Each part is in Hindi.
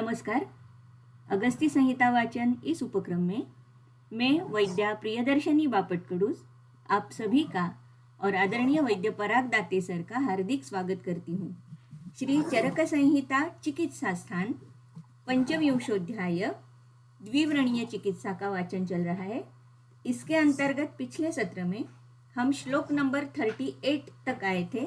नमस्कार। अगस्ती संहिता वाचन इस उपक्रम में मैं वैद्या प्रियदर्शनी बापटकडूस आप सभी का और आदरणीय वैद्य पराग दाते सर का हार्दिक स्वागत करती हूँ। श्री चरक संहिता चिकित्सा स्थान पंचविंशोध्याय द्विव्रणीय चिकित्सा का वाचन चल रहा है। इसके अंतर्गत पिछले सत्र में हम श्लोक नंबर 38 तक आए थे,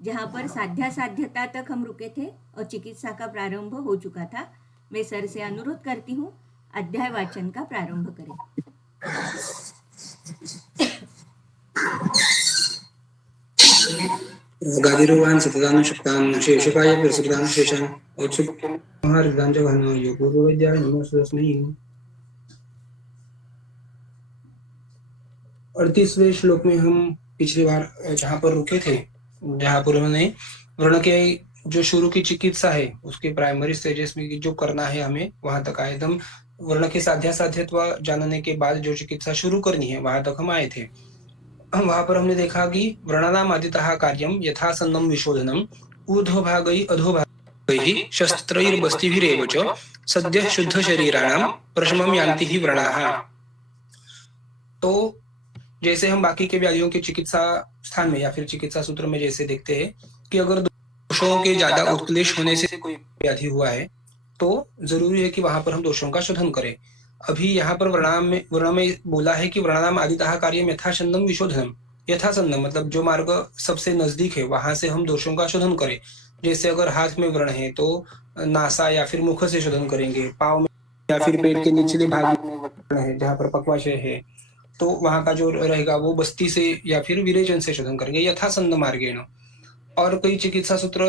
जहाँ पर साध्यता तक हम रुके थे और चिकित्सा का प्रारंभ हो चुका था। मैं सर से अनुरोध करती हूँ अध्याय वाचन का प्रारंभ करें। गादिरोवान सतदान शक्तान शेषकाय प्रसुदान शेषान औत्सुक महारदान जघन योगो विद्याय नमस्ते। 38वें श्लोक में हम पिछली बार जहाँ पर रुके थे, जहाँ पर उन्होंने वर्ण के जो शुरू की चिकित्सा है उसके प्राइमरी स्टेजेस में जो करना है हमें वहां तक आए। हम वर्ण के साध्यत्व जानने के बाद जो चिकित्सा शुरू करनी है वहां तक हम आए थे। वहां पर हमने देखा कि वर्णानाम आदितः कार्यम यथासन्नम विशोधनम ऊर्ध्वभागै अधोभागैः शस्त्रैर्बस्तिभिरेव च सद्यः शुद्ध शरीराणाम प्रशमं यान्ति हि व्रणाः। तो जैसे हम बाकी के व्याधियों के चिकित्सा स्थान में या फिर चिकित्सा सूत्र में जैसे देखते हैं कि अगर दोषों के ज्यादा उत्क्लेश होने से कोई व्याधि हुआ है तो जरूरी है कि वहां पर हम दोषों का शोधन करें। अभी यहाँ पर वर्ण में बोला है कि वर्णानाम आदितः कार्यम यथासन्नम विशोधनम। यथासन्नम मतलब जो मार्ग सबसे नजदीक है वहां से हम दोषों का शोधन करें। जैसे अगर हाथ में व्रण है तो नासा या फिर मुख से शोधन करेंगे। पाँव में या फिर पेट के निचले भाग में व्रण है जहाँ पर पक्वाशय है तो वहां का जो रहेगा वो बस्ती से या फिर विरेचन से शोधन करेंगे यथासन्न मार्गेण। और कई चिकित्सा सूत्र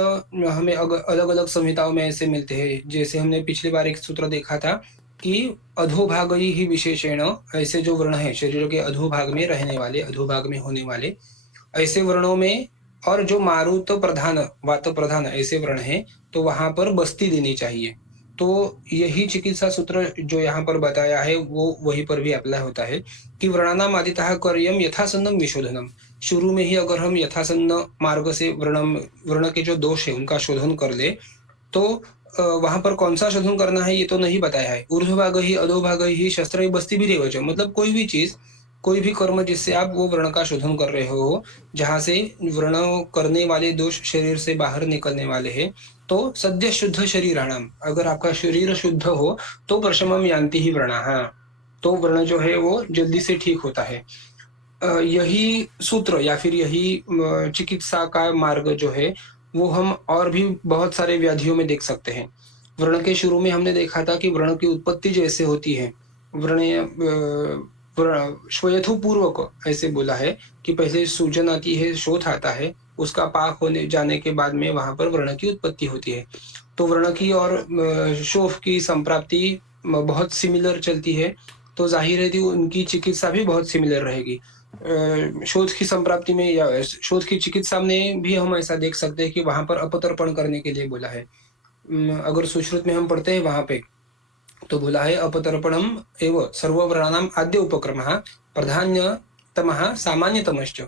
हमें अलग अलग संहिताओं में ऐसे मिलते हैं। जैसे हमने पिछली बार एक सूत्र देखा था कि अधोभाग ही विशेषण ऐसे जो वर्ण है शरीर के अधोभाग में रहने वाले, अधोभाग में होने वाले ऐसे वर्णों में, और जो मारुत प्रधान वात प्रधान ऐसे वर्ण है तो वहां पर बस्ती देनी चाहिए। तो यही चिकित्सा सूत्र जो यहाँ पर बताया है वो वहीं पर भी अप्लाई होता है कि वर्णानाम आदितः कार्यम यथासन्नम विशोधनम। शुरू में ही अगर हम यथासन्न मार्ग से वर्ण के जो दोष है उनका शोधन कर ले तो वहां पर कौन सा शोधन करना है ये तो नहीं बताया है। ऊर्ध्वभाग ही अधोभाग ही शस्त्र बस्ती भी रेवच, मतलब कोई भी चीज, कोई भी कर्म जिससे आप वो वर्ण का शोधन कर रहे हो, जहां से वर्ण करने वाले दोष शरीर से बाहर निकलने वाले हैं, तो सद्य शुद्ध शरीराणाम, अगर आपका शरीर शुद्ध हो तो प्रशमम यान्ति ही व्रणाः, तो वर्ण जो है वो जल्दी से ठीक होता है। यही सूत्र या फिर यही चिकित्सा का मार्ग जो है वो हम और भी बहुत सारे व्याधियों में देख सकते हैं। व्रण के शुरू में हमने देखा था कि व्रण की उत्पत्ति जैसे होती है, श्वेथु पूर्वक ऐसे बोला है कि पहले सूजन आती है, शोथ आता है, उसका पाक होने जाने के बाद में वहां पर व्रण की उत्पत्ति होती है। तो व्रण की और शोफ की संप्राप्ति बहुत सिमिलर चलती है, तो जाहिर है कि उनकी चिकित्सा भी बहुत सिमिलर रहेगी। शोध की संप्राप्ति में या शोध की चिकित्सा में भी हम ऐसा देख सकते हैं कि वहां पर अपतर्पण करने के लिए बोला है। अगर सुश्रुत में हम पढ़ते हैं वहां पे तो बोला है अपतर्पणम एवं सर्ववर्णानाम आद्य उपक्रमः प्रधान्यतमः सामान्यतमश्च,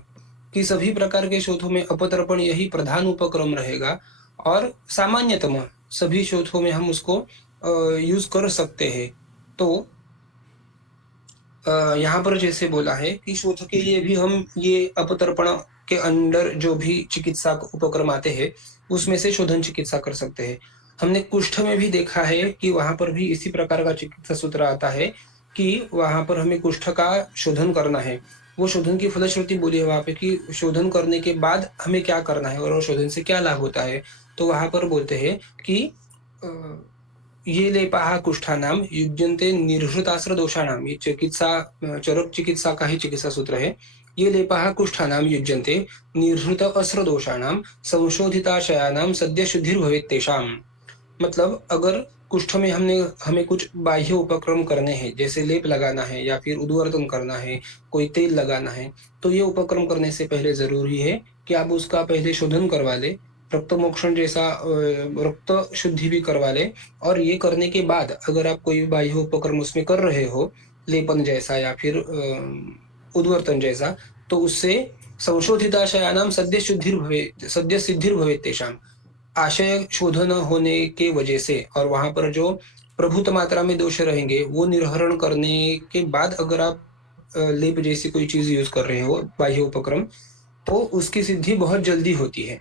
कि सभी प्रकार के शोधों में अपतर्पण यही प्रधान उपक्रम रहेगा और सामान्यतम सभी शोधों में हम उसको यूज कर सकते हैं। तो यहाँ पर जैसे बोला है कि शोध के लिए भी हम ये अपतर्पण के अंदर जो भी चिकित्सा उपक्रम आते हैं उसमें से शोधन चिकित्सा कर सकते हैं। हमने कुष्ठ में भी देखा है कि वहां पर भी इसी प्रकार का चिकित्सा सूत्र आता है कि वहां पर हमें कुष्ठ का शोधन करना है। वो शोधन की फलश्रुति बोली है वहां पे कि शोधन करने के बाद हमें क्या करना है और शोधन से क्या लाभ होता है। तो वहां पर बोलते हैं कि ये लेपाः कुष्ठानाम युज्यन्ते निर्हृतास्त्र दोषाणाम, ये चिकित्सा चरक चिकित्सा का ही चिकित्सा सूत्र है। ये लेपाः कुष्ठानाम युज्यन्ते निर्हृत अस्त्र दोषाणाम संशोधिताशयानाम सद्य शुद्धिर भवेत् तेषाम। मतलब अगर कुष्ठ में हमें कुछ बाह्य उपक्रम करने हैं, जैसे लेप लगाना है या फिर उद्वर्तन करना है, कोई तेल लगाना है, तो ये उपक्रम करने से पहले जरूरी है कि आप उसका पहले शोधन करवा ले, रक्त मोक्षण जैसा रक्त शुद्धि भी करवा ले। और ये करने के बाद अगर आप कोई बाह्य उपक्रम उसमें कर रहे हो, लेपन जैसा या फिर उद्वर्तन जैसा, तो उससे संशोधिताशयानाम सद्य सिद्धिर भवेत् तेषाम, आशय शोधन होने के वजह से और वहां पर जो प्रभुत मात्रा में दोष रहेंगे वो निर्हरण करने के बाद अगर आप लेप जैसी कोई चीज यूज कर रहे हो बाह्य उपक्रम, तो उसकी सिद्धि बहुत जल्दी होती है।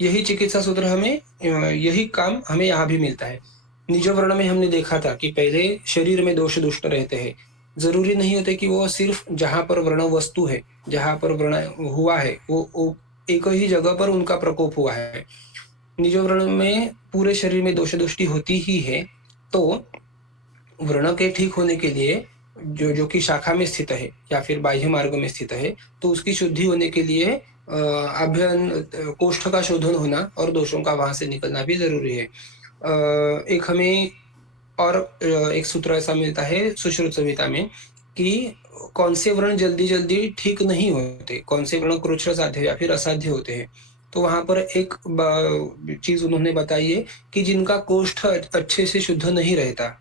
यही चिकित्सा सूत्र हमें यही काम हमें यहाँ भी मिलता है। निज वर्ण में हमने देखा था कि पहले शरीर में दोष दुष्ट रहते हैं। जरूरी नहीं होते कि वो सिर्फ जहां पर वर्ण वस्तु है, जहां पर वर्ण हुआ है, वो एक ही जगह पर उनका प्रकोप हुआ है। निज वर्ण में पूरे शरीर में दोष दृष्टि होती ही है। तो वर्ण के ठीक होने के लिए जो कि शाखा में स्थित है या फिर बाह्य मार्ग में स्थित है, तो उसकी शुद्धि होने के लिए अभ्यन कोष्ठ का शोधन होना और दोषों का वहां से निकलना भी जरूरी है। एक हमें और एक सूत्र ऐसा मिलता है सुश्रुत संहिता में कि कौन से वर्ण जल्दी जल्दी ठीक नहीं होते, कौन से वर्ण क्रोच्र साध्य या फिर असाध्य होते हैं। तो वहां पर एक चीज उन्होंने बताई है कि जिनका कोष्ठ अच्छे से शुद्ध नहीं रहता।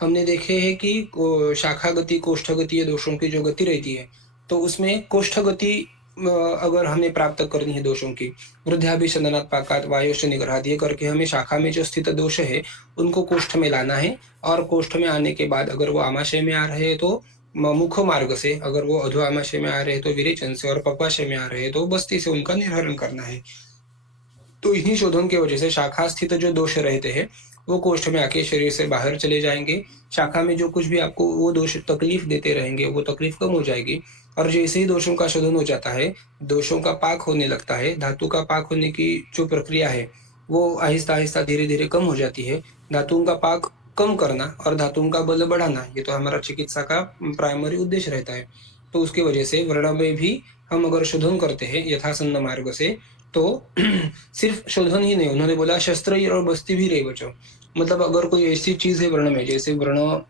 हमने देखे हैं कि शाखा गति कोष्ठ गति ये दोषों की जो गति रहती है, तो उसमें कोष्ठ गति अगर हमें प्राप्त करनी है दोषों की, वृद्धाभिसंदनात् पाकात् वायोश्च निग्रहात्, ये करके हमें शाखा में जो स्थित दोष है उनको कोष्ठ में लाना है। और कोष्ठ में आने के बाद अगर वो आमाशय में आ रहे हैं तो मुख मार्ग से, अगर वो अधो आमाशय में आ रहे हैं तो विरेचन से, और पक्वाशय में आ रहे हैं तो बस्ती से उनका निर्हरण करना है। तो इन्हीं शोधन की वजह से शाखा स्थित जो दोष रहते हैं वो कोष्ठ में आके शरीर से बाहर चले जाएंगे। शाखा में जो कुछ भी आपको वो दोष तकलीफ देते रहेंगे वो तकलीफ कम हो जाएगी। और जैसे ही दोषों का शोधन हो जाता है, दोषों का पाक होने लगता है, धातु का पाक होने की जो प्रक्रिया है वो आहिस्ता आहिस्ता धीरे धीरे कम हो जाती है। धातुओं का पाक कम करना और धातुओं का बल बढ़ाना, ये तो हमारा चिकित्सा का प्राइमरी उद्देश्य रहता है। तो उसकी वजह से वर्ण में भी हम अगर शोधन करते हैं यथासन्न मार्ग से, तो सिर्फ शोधन ही नहीं, उन्होंने बोला शस्त्र और बस्ती भी रहे बचो। मतलब अगर कोई ऐसी चीज है वर्ण में, जैसे वर्ण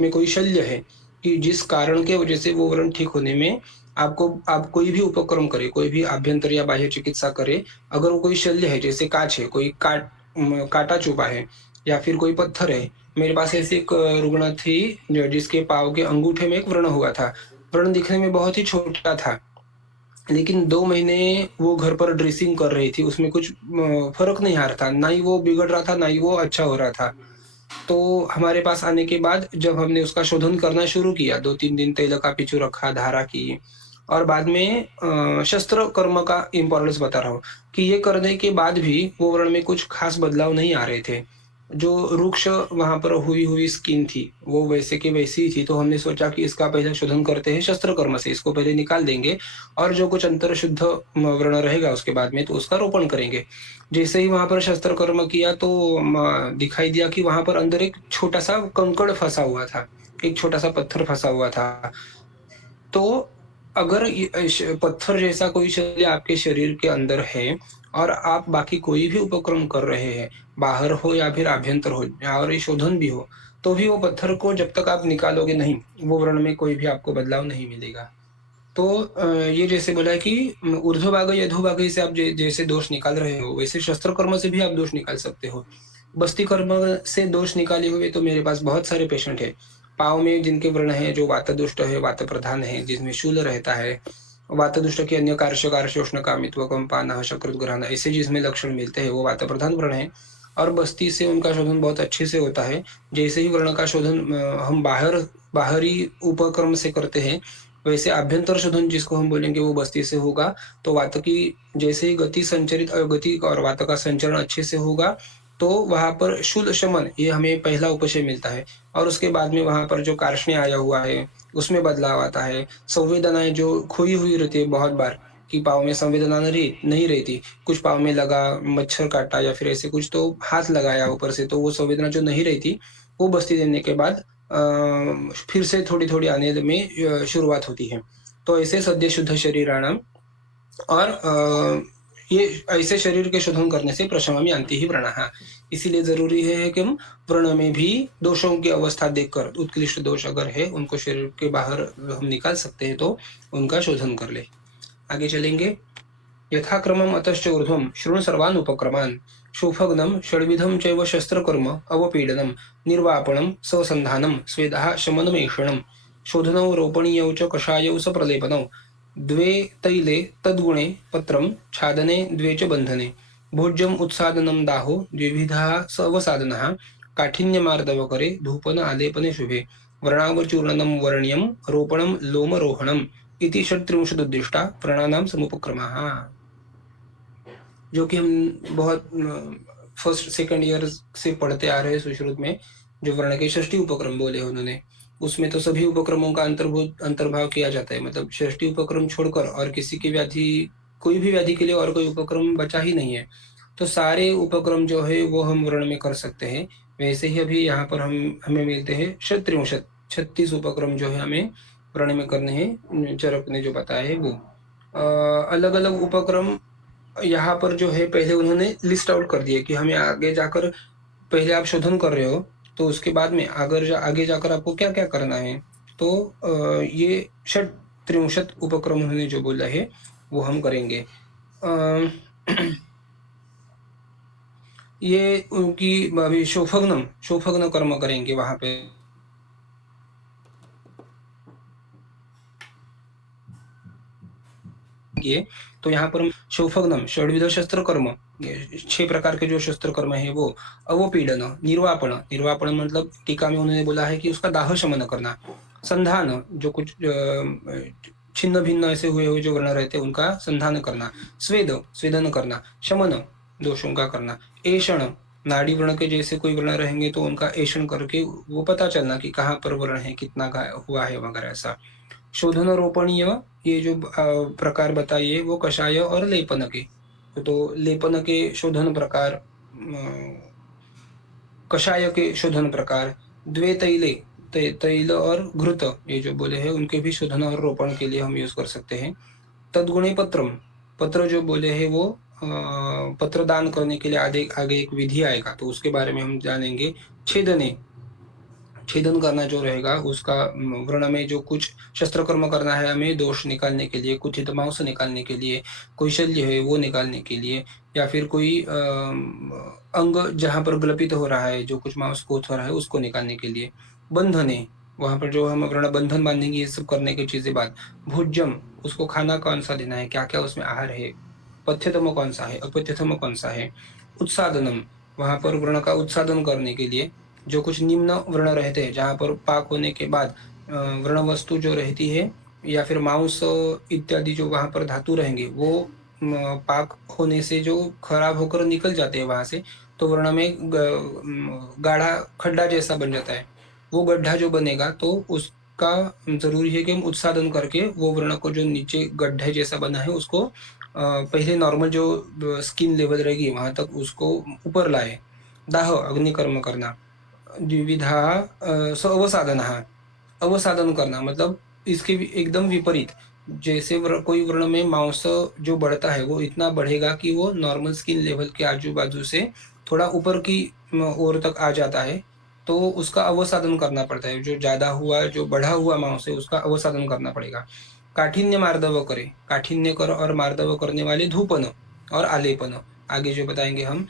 में कोई शल्य है कि जिस कारण के वजह से वो वर्ण ठीक होने में आप कोई भी उपक्रम करे, कोई भी आभ्यंतर या बाह्य चिकित्सा करे, अगर वो कोई शल्य है, जैसे कांच है, कोई काटा चुभा है या फिर कोई पत्थर है। मेरे पास ऐसी एक रुग्ण थी जिसके पाँव के अंगूठे में एक व्रण हुआ था। व्रण दिखने में बहुत ही छोटा था, लेकिन 2 महीने वो घर पर ड्रेसिंग कर रही थी, उसमें कुछ फर्क नहीं आ रहा था, ना ही वो बिगड़ रहा था ना ही वो अच्छा हो रहा था। तो हमारे पास आने के बाद जब हमने उसका शोधन करना शुरू किया, 2-3 दिन तेल का पिचू रखा, धारा की, और बाद में शस्त्र कर्म का इम्पोर्टेंस बता रहा हूँ कि ये करने के बाद भी वो व्रण में कुछ खास बदलाव नहीं आ रहे थे। जो रुक्ष वहां पर हुई हुई स्किन थी वो वैसे की वैसी ही थी। तो हमने सोचा कि इसका पहले शोधन करते हैं शस्त्र कर्म से, इसको पहले निकाल देंगे और जो कुछ अंतर शुद्ध व्रण रहेगा उसके बाद में तो उसका रोपण करेंगे। जैसे ही वहां पर शस्त्र कर्म किया तो दिखाई दिया कि वहां पर अंदर एक छोटा सा कंकड़ फंसा हुआ था, एक छोटा सा पत्थर फंसा हुआ था। तो अगर पत्थर जैसा कोई शल्य आपके शरीर के अंदर है और आप बाकी कोई भी उपक्रम कर रहे हैं, बाहर हो या फिर आभ्यंतर हो और ये शोधन भी हो, तो भी वो पत्थर को जब तक आप निकालोगे नहीं, वो व्रण में कोई भी आपको बदलाव नहीं मिलेगा। तो ये जैसे बोला है कि ऊर्ध्वभाग अधोभाग से आप जैसे दोष निकाल रहे हो, वैसे शस्त्र कर्म से भी आप दोष निकाल सकते हो। बस्ती कर्म से दोष निकाले हुए तो मेरे पास बहुत सारे पेशेंट है। पाँव में जिनके व्रण है, जो वात दुष्ट है, वात प्रधान है, जिसमें शूल रहता है, वात दुष्ट के अन्य कार्य उष्ण कामित्व कंपान शकृत ग्रहण, ऐसे जिसमें लक्षण मिलते हैं वो वात प्रधान व्रण है। और बस्ती से उनका शोधन बहुत अच्छे से होता है। जैसे ही वर्ण का शोधन हम बाहरी उपक्रम से करते हैं, वैसे आभ्यंतर शोधन जिसको हम बोलेंगे वो बस्ती से होगा। तो वात की जैसे ही गति संचरित गति और वात का संचरण अच्छे से होगा, तो वहां पर शूल शमन ये हमें पहला उपशय मिलता है। और उसके बाद में वहां पर जो कार्ष्ण्य आया हुआ है उसमें बदलाव आता है। संवेदनाएं जो खोई हुई रहती है बहुत बार, कि पाँव में संवेदना नहीं रहती, कुछ पाँव में लगा, मच्छर काटा या फिर ऐसे कुछ, तो हाथ लगाया ऊपर से, तो वो संवेदना जो नहीं रहती वो बस्ती देने के बाद फिर से थोड़ी थोड़ी आने में शुरुआत होती है। तो ऐसे सद्य शुद्ध शरीराणाम, और ये ऐसे शरीर के शोधन करने से प्रशमामि यान्ति ही व्रणाः। इसीलिए जरूरी है कि हम व्रण में भी दोषों की अवस्था देखकर, उत्कृष्ट दोष अगर है उनको शरीर के बाहर हम निकाल सकते हैं तो उनका शोधन कर ले। आगे चलेंगे। यथाक्रमम् अतश्च ऊर्ध्वं शृणु सर्वान् उपक्रमान् शोफग्नं षड्विधं चैव शस्त्रकर्म अवपीडनं निर्वापणं ससन्धानं स्वेदः शमनमेषणं शोधनौ रोपणीयौ च कषायौ स प्रलेपनौ द्वे तैले तद्गुणे पत्रं छादने द्वे च बन्धने भोज्यम उत्सादनम दाहो द्विविधा सवसाधनः काठिन्यमार्दव करे धूपन आलेपने शुभे वर्णावचूर्णनम वर्ण्यम रोपणम लोमरोहणम इति षट्त्रिंशदुद्दिष्टा प्रणानाम समुपक्रमाः। जो कि हम बहुत फर्स्ट सेकंड ईयर से पढ़ते आ रहे हैं सुश्रुत में, जो वर्ण के षष्ठी उपक्रम बोले उन्होंने, उसमें तो सभी उपक्रमों का अंतर्भाव किया जाता है। मतलब षष्ठी उपक्रम छोड़कर और किसी की व्याधि, कोई भी व्याधि के लिए और कोई उपक्रम बचा ही नहीं है। तो सारे उपक्रम जो है वो हम वर्ण में कर सकते हैं। वैसे ही अभी यहाँ पर हमें मिलते हैं 36 उपक्रम जो है हमें वर्ण में करने हैं। चरक ने जो बताया है वो अलग अलग उपक्रम यहाँ पर जो है पहले उन्होंने लिस्ट आउट कर दिया कि हमें आगे जाकर, पहले आप शोधन कर रहे हो तो उसके बाद में आगे जाकर आपको क्या क्या करना है। तो ये 36 उपक्रम उन्होंने जो बोला है वो हम करेंगे। ये उनकी अभी शोफग्न कर्म करेंगे वहां पे। तो यहाँ पर हम शोफग्नम षड्विध शस्त्र कर्म, 6 प्रकार के जो शस्त्र कर्म है वो अवपीडन, निर्वापन मतलब टीका में उन्होंने बोला है कि उसका दाह शमन करना, संधान जो कुछ छिन्न भिन्न ऐसे हुए जो वर्ण रहते हैं उनका संधान करना, स्वेदन करना, शमन दोषों का करना, ऐषण नाड़ी वर्ण के जैसे कोई वर्ण रहेंगे तो उनका ऐषण करके वो पता चलना कि कहाँ पर वर्ण है, कितना हुआ है वगैरह ऐसा। शोधन रोपणीय ये जो प्रकार बताइए वो कषाय और लेपन के। तो लेपन के शोधन प्रकार, कषाय के शोधन प्रकार, द्वे तैल और घृत ये जो बोले हैं उनके भी शोधन और रोपण के लिए हम यूज कर सकते हैं। तद्गुणे पत्र जो बोले हैं वो पत्र दान करने के लिए आगे एक विधि आएगा तो उसके बारे में हम जानेंगे। छेदन करना जो रहेगा उसका वर्ण में जो कुछ शस्त्र कर्म करना है हमें दोष निकालने के लिए, कुछ मांस निकालने के लिए, कोई शल्य है वो निकालने के लिए, या फिर कोई अंग जहां पर ग्लपित हो रहा है, जो कुछ मांस कोथ हो रहा है उसको निकालने के लिए। बंधने वहां पर जो हम वर्ण बंधन बांधेंगे, ये सब करने की चीजें बाद। भोज्यम उसको खाना कौन सा देना है, क्या क्या उसमें आहार है, पथ्यतम कौन सा है, अपथ्यतम कौन सा है। उत्सादनम वहां पर वर्ण का उत्सादन करने के लिए जो कुछ निम्न वर्ण रहते हैं जहाँ पर पाक होने के बाद वर्ण वस्तु जो रहती है या फिर मांस इत्यादि जो वहां पर धातु रहेंगे वो पाक होने से जो खराब होकर निकल जाते हैं वहां से, तो वर्ण में गाढ़ा खड्डा जैसा बन जाता है। वो गड्ढा जो बनेगा तो उसका जरूरी है कि हम उत्सादन करके वो वर्ण को जो नीचे गड्ढे जैसा बना है उसको पहले नॉर्मल जो स्किन लेवल रहेगी वहां तक उसको ऊपर लाए। दाह अग्निकर्म करना। द्विविधा अवसाधन करना मतलब इसके एकदम विपरीत। जैसे कोई वर्ण में मांस जो बढ़ता है वो इतना बढ़ेगा कि वो नॉर्मल स्किन लेवल के आजू बाजू से थोड़ा ऊपर की ओर तक आ जाता है, तो उसका अवसाधन करना पड़ता है। जो ज्यादा हुआ, जो बढ़ा हुआ मांस है उसका अवसाधन करना पड़ेगा। काठिन्य मार्दव करे, काठिन्य कर और मार्दव करने वाले धूपन और आलेपन आगे जो बताएंगे हम।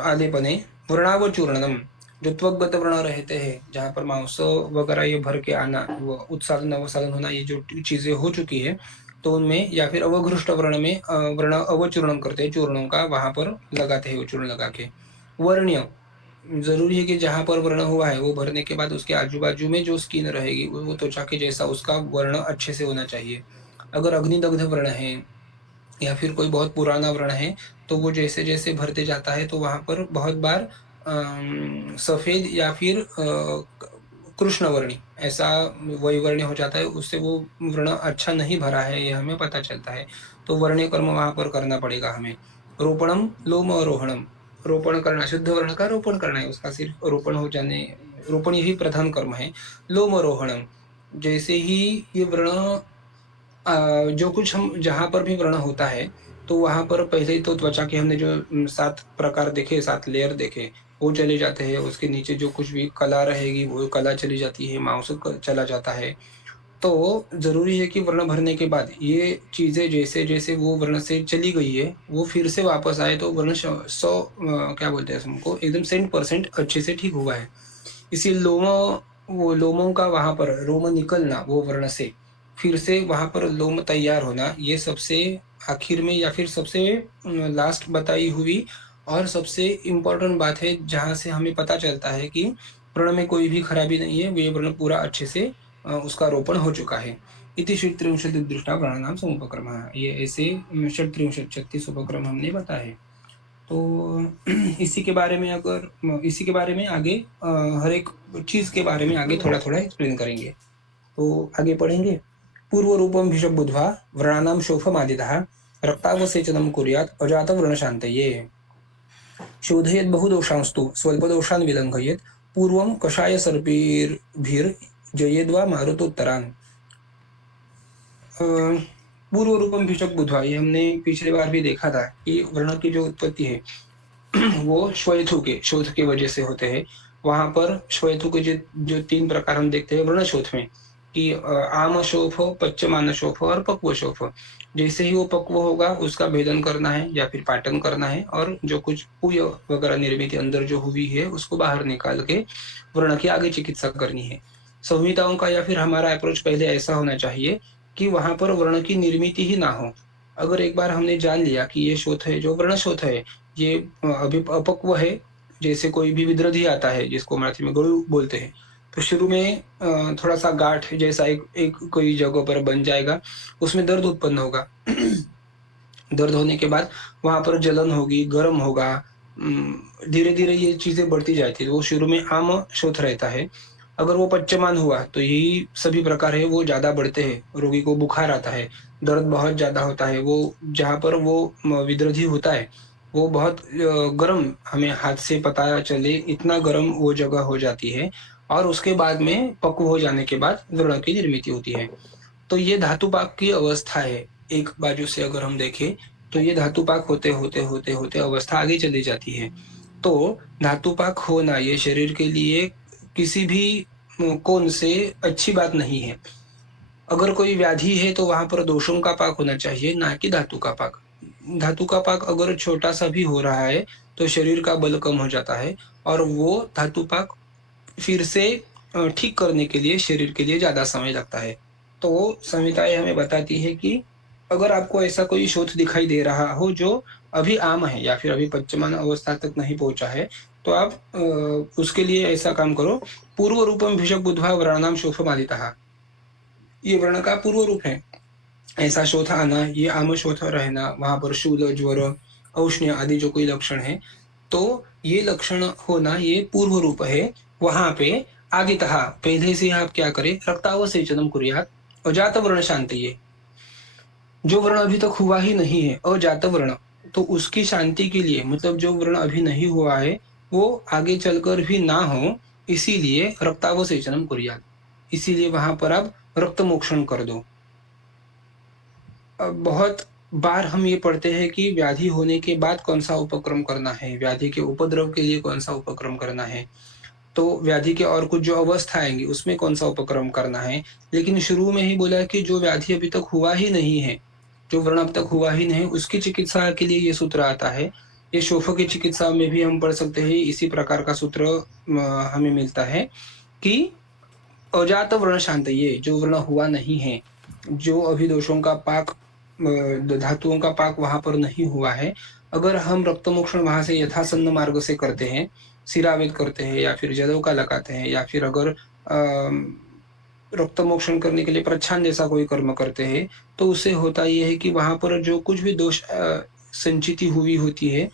आलेपने वर्णावचूर्णनम जो त्वगत वर्ण रहते हैं जहाँ पर मांस वगैरह ये भर के आना, वो उत्साधन अवसाधन होना, ये जो चीजें हो चुकी है तो उनमें, या फिर अवघृष्ट वर्ण में वर्ण अवचूर्णन करते हैं, चूर्णों का वहां पर लगाते हैं चूर्ण लगा के। वर्ण्य जरूरी है कि जहां पर वर्ण हुआ है वो भरने के बाद उसके आजू बाजू में जो स्किन रहेगी वो त्वचा के जैसा उसका वर्ण अच्छे से होना चाहिए। अगर अग्निदग्ध वर्ण है या फिर कोई बहुत पुराना वर्ण है तो वो जैसे जैसे भरते जाता है तो वहां पर बहुत बार सफेद या फिर कृष्णवर्णी ऐसा वैवर्ण्य हो जाता है, उससे वो वर्ण अच्छा नहीं भरा है ये हमें पता चलता है। तो वर्ण्य कर्म वहां पर करना पड़ेगा हमें। रोपणम लोम आरोहणम, रोपण करना, शुद्ध वर्ण का रोपण करना है, उसका सिर्फ रोपण हो जाने, रोपण यही प्रधान कर्म है। लोम आरोहणम जैसे ही ये वर्ण जो कुछ हम जहां पर भी वर्ण होता है तो वहां पर पहले ही तो त्वचा के हमने जो 7 प्रकार देखे, 7 लेयर देखे वो चले जाते हैं। उसके नीचे जो कुछ भी कला रहेगी वो कला चली जाती है, मांस चला जाता है। तो जरूरी है कि वर्ण भरने के बाद ये चीजें जैसे जैसे वो वर्ण से चली गई है वो फिर से वापस आए तो वर्ण 100 क्या बोलते हैं हमको, एकदम 100% अच्छे से ठीक हुआ है। इसी लोमों का वहां पर रोम निकलना वो वर्ण से फिर से वहां पर लोम तैयार होना, ये सबसे आखिर में या फिर सबसे लास्ट बताई हुई और सबसे इम्पोर्टेंट बात है, जहां से हमें पता चलता है कि व्रण में कोई भी खराबी नहीं है, ये व्रण पूरा अच्छे से उसका रोपण हो चुका है। इति षट्त्रिंशत् दृष्टा व्रणानां समुपक्रमः, ये ऐसे षट्त्रिंशत् 36 उपक्रम हमने बताए। तो इसी के बारे में आगे हर एक चीज के बारे में आगे थोड़ा थोड़ा एक्सप्लेन करेंगे। तो आगे पढ़ेंगे। पूर्व रूपम भिषक बुद्ध्वा व्रणानां शोफमादितः रक्तावसेचनं कुर्यात् अजातव्रणशान्तये शोधयेत् बहुदोषांस्तु स्वल्पदोषान् विलङ्घयेत् पूर्वं कषायसर्पिभिर्जयेद्वा मारुतोत्तरान्। पूर्व रूपम भिषक बुद्ध्वा, ये हमने पिछली बार भी देखा था कि वर्ण की जो उत्पत्ति है वो श्वेथु के शोध के वजह से होते हैं। वहां पर श्वेथु के जो 3 प्रकार हम देखते हैं वर्ण शोध में कि आम शोफ, पच्चमान शोफ और पक्व शोफ। जैसे ही वो पक्व होगा उसका भेदन करना है या फिर पाटन करना है, और जो कुछ पुय वगैरह निर्मित अंदर जो हुई है उसको बाहर निकाल के वर्ण की आगे चिकित्सा करनी है। संहिताओं का या फिर हमारा अप्रोच पहले ऐसा होना चाहिए कि वहां पर वर्ण की निर्मित ही ना हो। अगर एक बार हमने जान लिया कि ये शोथ है, जो वर्ण शोथ है ये अभी अपक्व है, जैसे कोई भी विद्रधि आता है जिसको मराठी में गळू बोलते हैं, तो शुरू में थोड़ा सा गांठ जैसा एक कोई जगह पर बन जाएगा, उसमें दर्द उत्पन्न होगा। दर्द होने के बाद वहां पर जलन होगी, गर्म होगा, धीरे धीरे ये चीजें बढ़ती जाती है। वो शुरू में आम शोथ रहता है। अगर वो पच्चमान हुआ तो यही सभी प्रकार है वो ज्यादा बढ़ते हैं, रोगी को बुखार आता है, दर्द बहुत ज्यादा होता है, वो जहाँ पर वो विद्रधि होता है वो बहुत गर्म, हमें हाथ से पता चले इतना गर्म वो जगह हो जाती है, और उसके बाद में पक्व हो जाने के बाद व्रण की निर्मित होती है। तो ये धातुपाक की अवस्था है। एक बाजू से अगर हम देखें तो ये धातुपाक होते होते होते होते अवस्था आगे चली जाती है। तो धातुपाक होना ये शरीर के लिए किसी भी कोण से अच्छी बात नहीं है। अगर कोई व्याधि है तो वहां पर दोषों का पाक होना चाहिए, ना कि धातु का पाक। धातु का पाक अगर छोटा सा भी हो रहा है तो शरीर का बल कम हो जाता है, और वो धातु पाक फिर से ठीक करने के लिए शरीर के लिए ज्यादा समय लगता है। तो संहिताएं हमें बताती है कि अगर आपको ऐसा कोई शोथ दिखाई दे रहा हो जो अभी आम है या फिर अभी पच्चमान अवस्था तक नहीं पहुंचा है, तो आप उसके लिए ऐसा काम करो। पूर्व रूपम भिषक बुद्ध्वा व्रणानां शोफमादितः, ये वर्ण का पूर्व रूप है। ऐसा शोथ आना, ये आम शोथ रहना, वहां पर शूल, ज्वर, औष्ण्य आदि जो कोई लक्षण है, तो ये लक्षण होना ये पूर्व रूप है। वहां पे आदितः पहले से आप क्या करें, रक्तावसेचनम कुर्यात् अजात वर्ण शांति, जो वर्ण अभी तक हुआ ही नहीं है अजात वर्ण, तो उसकी शांति के लिए, मतलब जो वर्ण अभी नहीं हुआ है वो आगे चलकर भी ना हो, इसीलिए रक्तावसेचनम कुर्यात्, इसीलिए वहां पर आप रक्त मोक्षण कर दो। बहुत बार हम ये पढ़ते हैं कि व्याधि होने के बाद कौन सा उपक्रम करना है, व्याधि के उपद्रव के लिए कौन सा उपक्रम करना है, तो व्याधि के और कुछ जो अवस्था आएंगी उसमें कौन सा उपक्रम करना है। लेकिन शुरू में ही बोला कि जो व्याधि अभी तक हुआ ही नहीं है, जो व्रण अब तक हुआ ही नहीं, उसकी चिकित्सा के लिए ये सूत्र आता है। ये शोफ की चिकित्सा में भी हम पढ़ सकते हैं, इसी प्रकार का सूत्र हमें मिलता है कि अजात वर्ण शांत, ये जो वर्ण हुआ नहीं है, जो अभी दोषों का पाक, धातुओं का पाक वहां पर नहीं हुआ है, अगर हम रक्तमोक्षण वहां से यथासन्न मार्ग से करते हैं, सिरावेद करते हैं या फिर जदव का लगाते हैं, या फिर अगर रक्तमोक्षण करने के लिए प्रच्छान जैसा कोई कर्म करते हैं, तो उससे होता यह है कि वहां पर जो कुछ भी दोष संचिति हुई होती है,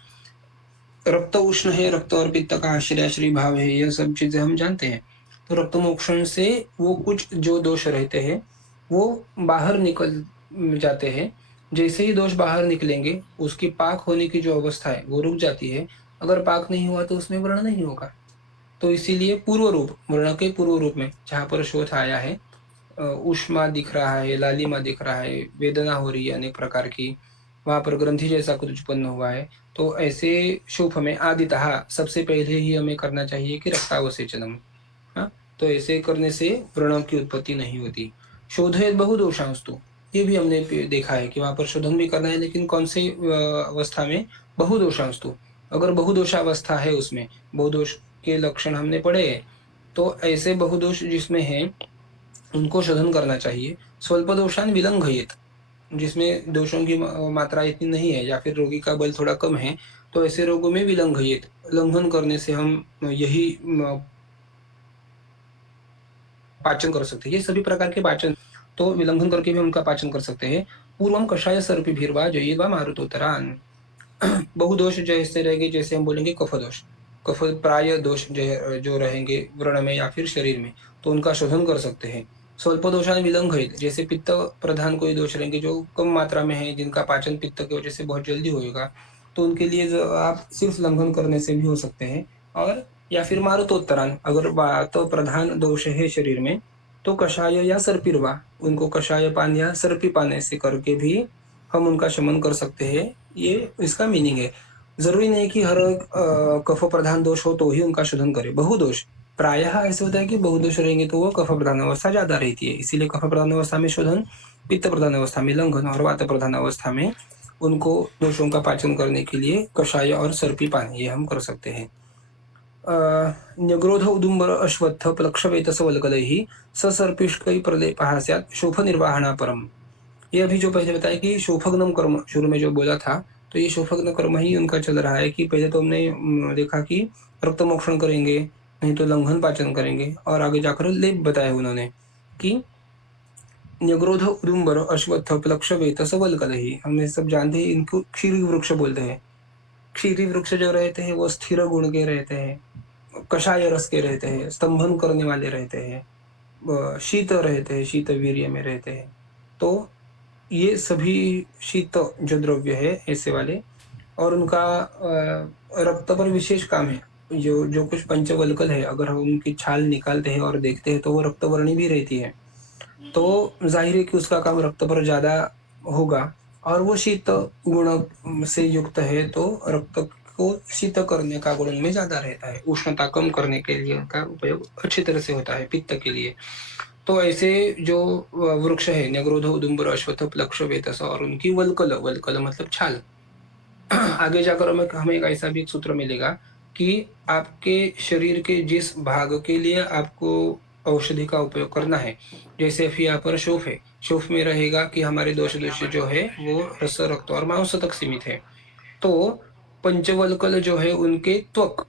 रक्त उष्ण है, रक्त और पित्त का आश्रयाश्रय भाव है, यह सब चीजें हम जानते हैं। तो रक्त मोक्षण से वो कुछ जो दोष रहते हैं वो बाहर निकल जाते हैं। जैसे ही दोष बाहर निकलेंगे उसकी पाक होने की जो अवस्था है वो रुक जाती है। अगर पाक नहीं हुआ तो उसमें व्रण नहीं होगा। तो इसीलिए पूर्व रूप, वर्ण के पूर्व रूप में जहाँ पर शोथ आया है, ऊष्मा दिख रहा है, लालिमा दिख रहा है, वेदना हो रही है अनेक प्रकार की, वहां पर ग्रंथि जैसा कुछ उत्पन्न हुआ है, तो ऐसे शोफ में आदितः सबसे पहले ही हमें करना चाहिए कि रक्तावसेचनम। हाँ, तो ऐसे करने से व्रणों की उत्पत्ति नहीं होती। शोधयेत् बहुदोषांस्तु, ये भी हमने देखा है कि वहां पर शोधन भी करना है, लेकिन कौन से अवस्था में, बहुदोषांस्तु। अगर बहुदोषावस्था है, उसमें बहुदोष के लक्षण हमने पढ़े हैं, तो ऐसे बहुदोष जिसमें है उनको शोधन करना चाहिए। स्वल्प दोषान विलंघयेत, जिसमें दोषों की मात्रा इतनी नहीं है या फिर रोगी का बल थोड़ा कम है, तो ऐसे रोगों में विलंघयेत, लंघन करने से हम यही पाचन कर सकते हैं। ये सभी प्रकार के पाचन तो विलंघन करके भी उनका पाचन कर सकते हैं। पूर्वम कषाय सर्पी भीरवा जयेवा मारुतोत्तरान। बहुदोष जैसे रहेंगे, जैसे हम बोलेंगे कफ दोष, कफ प्राय दोष जो रहेंगे व्रण में या फिर शरीर में, तो उनका शोधन कर सकते हैं। स्वल्प दोषान विलंघयित, जैसे पित्त प्रधान कोई दोष रहेंगे जो कम मात्रा में है, जिनका पाचन पित्त की वजह से बहुत जल्दी होगा, तो उनके लिए आप सिर्फ लंघन करने से भी हो सकते हैं। और या फिर मारुतोत्तरान, अगर वात प्रधान दोष है शरीर में, तो कषाय या सर्पिरवा, उनको कषाय पान या सर्पी पान ऐसे करके भी हम उनका शमन कर सकते हैं। ये इसका मीनिंग है। जरूरी नहीं कि हर कफ प्रधान दोष हो तो ही उनका शोधन करें। बहुदोष प्रायः ऐसे होता है कि बहुदोष रहेंगे तो वो कफ प्रधान अवस्था ज्यादा रहती है, इसीलिए कफ प्रधान अवस्था में शोधन, पित्त प्रधान अवस्था में लंघन और वात प्रधान अवस्था में उनको दोषों का पाचन करने के लिए कषाय और सर्पी पान ये हम कर सकते हैं। न्यग्रोध उदुम्बर अश्वत्थ प्लक्षवेतस वल्कलैः ससर्पिष्कै प्रलेपः स्यात् शोफ निर्वाहणापरम। ये अभी जो पहले बताया कि शोफग्नम कर्म शुरू में जो बोला था, तो ये शोफग्न कर्म ही उनका चल रहा है कि पहले तो हमने देखा कि रक्त मोक्षण करेंगे, नहीं तो लंघन पाचन करेंगे, और आगे जाकर लेप बताया उन्होंने कि न्यग्रोध उदुम्बर अश्वत्थ प्लक्ष वेतस वल्कलैः, हमने सब जानते हैं इनको क्षीरी वृक्ष बोलते हैं। क्षीरी वृक्ष जो रहते हैं वो स्थिर गुण के रहते हैं, कषाय रस के रहते हैं, स्तंभन करने वाले रहते हैं, शीत रहते हैं, शीत वीर्य में रहते हैं। तो ये सभी शीत जो द्रव्य है ऐसे वाले, और उनका रक्त पर विशेष काम है। जो जो कुछ पंचवल्कल है, अगर हम उनकी छाल निकालते हैं और देखते हैं तो वो रक्तवर्णी भी रहती है, तो जाहिर है कि उसका काम रक्त पर ज्यादा होगा, और वो शीत गुण से युक्त है, तो रक्त को शीत करने का गुण में ज्यादा रहता है। उष्णता कम करने के लिए उनका उपयोग अच्छी तरह से होता है पित्त के लिए। तो ऐसे जो वृक्ष है न्यग्रोध उदुम्बर अश्वत्थ प्लक्ष वेतस, और उनकी वल्कल, वल्कल मतलब छाल। आगे जाकर हमें एक ऐसा भी सूत्र मिलेगा कि आपके शरीर के जिस भाग के लिए आपको औषधि का उपयोग करना है, जैसे अभी यहाँ पर शोफ है, शोफ में रहेगा कि हमारे दोष जो है वो रस, रक्त और मांस तक सीमित है। तो पंचवल्कल जो है उनके त्वक,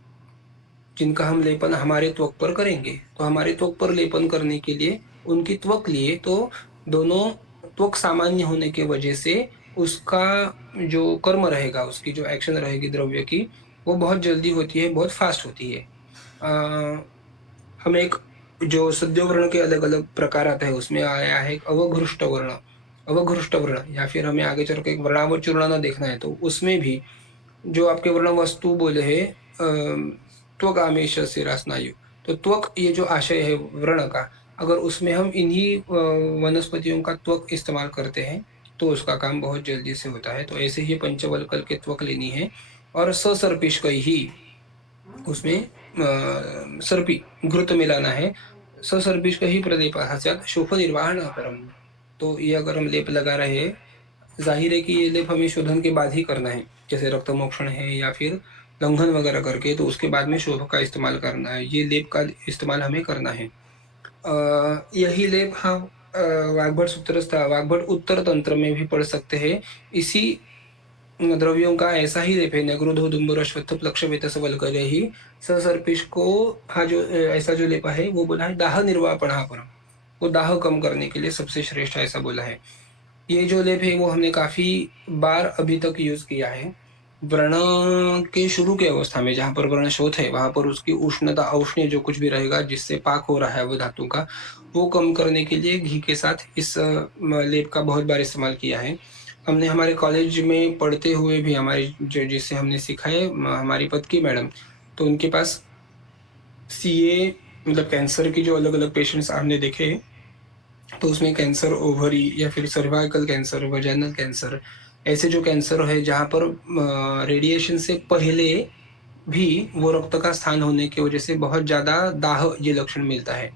जिनका हम लेपन हमारे त्वक पर करेंगे, तो हमारे त्वक पर लेपन करने के लिए उनकी त्वक लिए, तो दोनों त्वक सामान्य होने की वजह से उसका जो कर्म रहेगा, उसकी जो एक्शन रहेगी द्रव्य की, वो बहुत जल्दी होती है, बहुत फास्ट होती है। हम एक जो सद्यो वर्ण के अलग अलग प्रकार आते हैं उसमें आया है अवघृष्ट वर्ण, अवघृष्ट वर्ण, या फिर हमें आगे चल के एक वर्णावचूर्ण देखना है, तो उसमें भी जो आपके वर्ण वस्तु बोले है त्वक आमेश शिरा स्नायु, तो त्वक ये जो आशय है व्रण का, अगर उसमें हम इन्हीं वनस्पतियों का त्वक इस्तेमाल करते हैं तो उसका काम बहुत जल्दी से होता है। तो ऐसे ही पंचवल्कल के त्वक लेनी है, और ससर्पिष्क ही उसमें सर्पी घृत मिलाना है। ससर्पिष्क ही प्रलेपः स्यात् शोफ निर्वाहणापरम। तो ये अगर हम लेप लगा रहे हैं, जाहिर है कि ये लेप हमें शोधन के बाद ही करना है, जैसे रक्त मोक्षण है या फिर लंघन वगैरह करके, तो उसके बाद में शोभ का इस्तेमाल करना है, ये लेप का इस्तेमाल हमें करना है। यही लेप हम वाग्भट सूत्रस्थ, वाग्भट उत्तर तंत्र में भी पढ़ सकते हैं। इसी द्रव्यों का ऐसा ही लेप है, न्यग्रोध उदुम्बर अश्वत्थ प्लक्ष वेतस वल्कलैः ससर्पिष्क को, हाँ जो ऐसा जो लेपा है वो बोला है दाह निर्वापणापरम, वो दाह कम करने के लिए सबसे श्रेष्ठ ऐसा बोला है। ये जो लेप है वो हमने काफी बार अभी तक यूज किया है। व्रण के शुरू की अवस्था में जहाँ पर व्रण शोथ है, वहां पर उसकी उष्णता, औष्ण्य जो कुछ भी रहेगा जिससे पाक हो रहा है वो धातु का, वो कम करने के लिए घी के साथ इस लेप का बहुत बार इस्तेमाल किया है। हमने हमारे कॉलेज में पढ़ते हुए भी हमारे जिससे हमने सीखा है, हमारी पद की मैडम, तो उनके पास सीए मतलब कैंसर की जो अलग अलग पेशेंट्स हमने देखे, तो उसमें कैंसर ओवरी या फिर सर्वाइकल कैंसर, वजाइनल कैंसर, ऐसे जो कैंसर है जहाँ पर रेडिएशन से पहले भी वो रक्त का स्थान होने की वजह से बहुत ज्यादा दाह ये लक्षण मिलता है,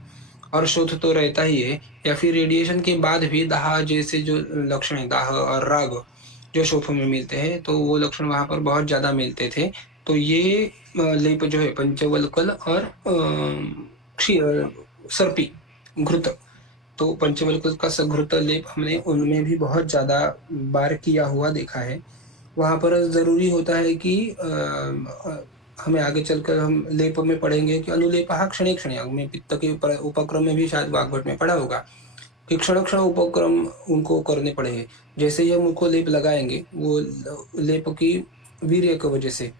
और शोथ तो रहता ही है, या फिर रेडिएशन के बाद भी दाह जैसे जो लक्षण है, दाह और राग जो शोथ में मिलते हैं, तो वो लक्षण वहां पर बहुत ज्यादा मिलते थे। तो ये लेप जो है पंचवल्कल और सर्पी घृत, तो पंचवल्क का सघृत लेप हमने उनमें भी बहुत ज़्यादा बार किया हुआ देखा है। वहाँ पर ज़रूरी होता है कि हमें आगे चलकर हम लेप में पढ़ेंगे कि अनुलेपः क्षणे क्षणे, हमने पित्त के उपक्रम में भी शायद वाग्भट में पढ़ा होगा कि क्षण-क्षण उपक्रम उनको करने पड़े हैं। जैसे ही हम उनको लेप लगाएँगे, वो लेप की वीर्य की वजह से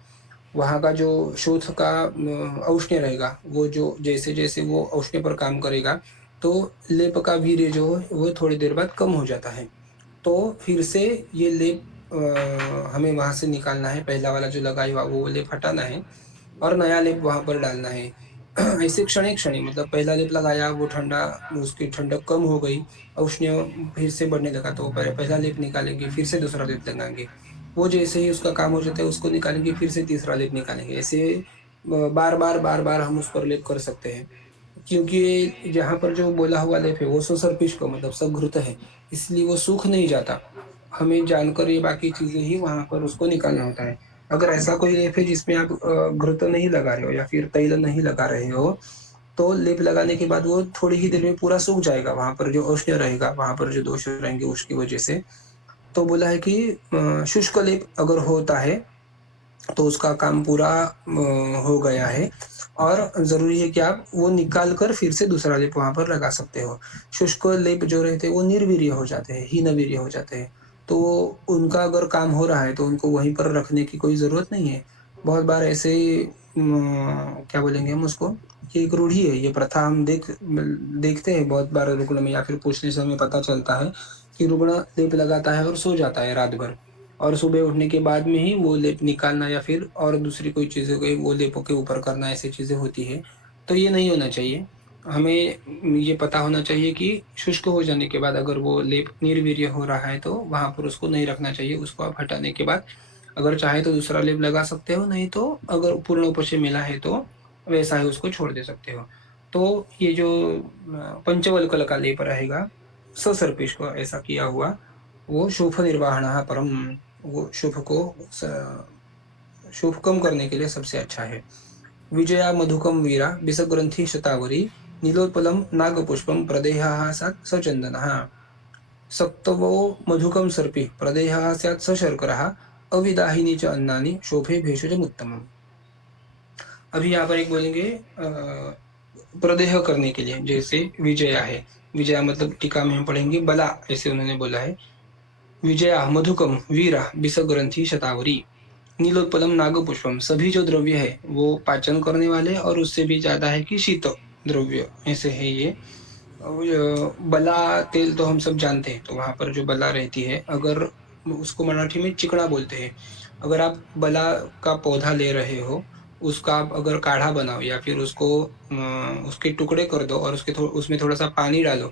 वहाँ का जो शोथ का औष्ण्य रहेगा, वो जो जैसे-जैसे वो औष्ण्य पर काम करेगा, तो लेप का वीर्य जो है, वो थोड़ी देर बाद कम हो जाता है। तो फिर से ये लेप हमें वहाँ से निकालना है, पहला वाला जो लगाया हुआ वो लेप हटाना है और नया लेप वहाँ पर डालना है। ऐसे क्षणे-क्षणे मतलब पहला लेप लगाया, वो ठंडा उसकी ठंडक कम हो गई, औष्ण्य फिर से बढ़ने लगा, तो पहला लेप निकालेंगे, फिर से दूसरा लेप लगाएँगे। वो जैसे ही उसका काम हो जाता है, उसको निकालेंगे, फिर से तीसरा लेप निकालेंगे। ऐसे बार-बार, बार-बार हम उस पर लेप कर सकते हैं। क्योंकि यहाँ पर जो बोला हुआ लेप है, वो सुसर्पिष्क मतलब सघृत है, इसलिए वो सूख नहीं जाता। हमें जानकर ये बाकी चीज़ें ही वहाँ पर उसको निकालना होता है। अगर ऐसा कोई लेप है जिसमें आप घृत नहीं लगा रहे हो या फिर तैल नहीं लगा रहे हो, तो लेप लगाने के बाद वो थोड़ी ही देर में पूरा सूख जाएगा, वहाँ पर जो औष्ण्य रहेगा, वहाँ पर जो दोष रहेंगे उसकी वजह से। तो बोला है कि शुष्क लेप अगर होता है, तो उसका काम पूरा हो गया है और ज़रूरी है कि आप वो निकाल कर फिर से दूसरा लेप वहाँ पर लगा सकते हो। शुष्क लेप जो रहते हैं वो निर्वीर्य हो जाते हैं, हीनवीर्य हो जाते हैं। तो उनका अगर काम हो रहा है तो उनको वहीं पर रखने की कोई ज़रूरत नहीं है। बहुत बार ऐसे क्या बोलेंगे हम उसको, ये एक रूढ़ी है, ये प्रथा हम देखते हैं बहुत बार रुग्ण में या फिर पूछने से हमें पता चलता है कि रुग्ण लेप लगाता है और सो जाता है रात भर। और सुबह उठने के बाद में ही वो लेप निकालना या फिर और दूसरी कोई चीज़ें गई वो लेपों के ऊपर करना, ऐसी चीज़ें होती है। तो ये नहीं होना चाहिए। हमें ये पता होना चाहिए कि शुष्क हो जाने के बाद अगर वो लेप निर्वीर्य हो रहा है तो वहाँ पर उसको नहीं रखना चाहिए। उसको आप हटाने के बाद अगर चाहे तो दूसरा लेप लगा सकते हो, नहीं तो अगर पूर्ण उपशम मिला है तो वैसा ही उसको छोड़ दे सकते हो। तो ये जो पंचवल्कल का लेप रहेगा, ससर्पिष्क ऐसा किया हुआ, वो शुभनिर्वाहणः परम, वो शुभ कम करने के लिए सबसे अच्छा है। विजया मधुकम वीरा विषग्रंथि शतावरी नीलोत्पलम नागपुष्पम प्रदेहः स्यात् सचन्दनः सप्तवो मधुकम सर्पि प्रदेहः स्यात् सशर्करः अविदाहिनी च अन्नानि शोभे भेषजमुत्तमम्। अभी यहाँ पर एक बोलेंगे प्रदेह करने के लिए, जैसे विजया है, विजया मतलब टीका में हम पढ़ेंगे बला, ऐसे उन्होंने बोला है। विजया मधुकम वीरा विषग्रंथि शतावरी नीलोत्पलम नागपुष्पम, सभी जो द्रव्य है वो पाचन करने वाले और उससे भी ज्यादा है कि शीत द्रव्य ऐसे है ये। बला तेल तो हम सब जानते हैं, तो वहां पर जो बला रहती है, अगर उसको मराठी में चिकना बोलते हैं। अगर आप बला का पौधा ले रहे हो, उसका आप अगर काढ़ा बनाओ या फिर उसको उसके टुकड़े कर दो और उसमें थोड़ा सा पानी डालो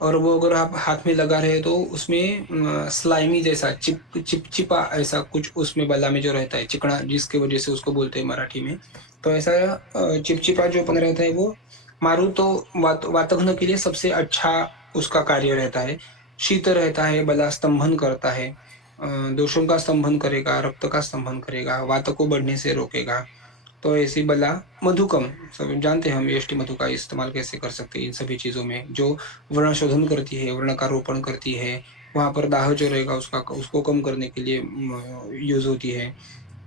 और वो अगर आप हाथ में लगा रहे हो तो उसमें स्लाइमी जैसा चिपचिपा ऐसा कुछ उसमें बल्ला में जो रहता है चिकना, जिसके वजह से उसको बोलते हैं मराठी में। तो ऐसा चिपचिपा जो अपन रहता है वो मारू तो वातघ्न के लिए सबसे अच्छा उसका कार्य रहता है। शीत रहता है, बला स्तंभन करता है, दोषों का स्तंभन करेगा, रक्त का स्तंभन करेगा, वात को बढ़ने से रोकेगा। तो ऐसी बला मधुकम, सब जानते हैं हम यष्टि मधु का इस्तेमाल कैसे कर सकते हैं इन सभी चीज़ों में, जो वर्ण शोधन करती है, वर्ण का रोपण करती है, वहाँ पर दाह जो रहेगा उसको कम करने के लिए यूज होती है।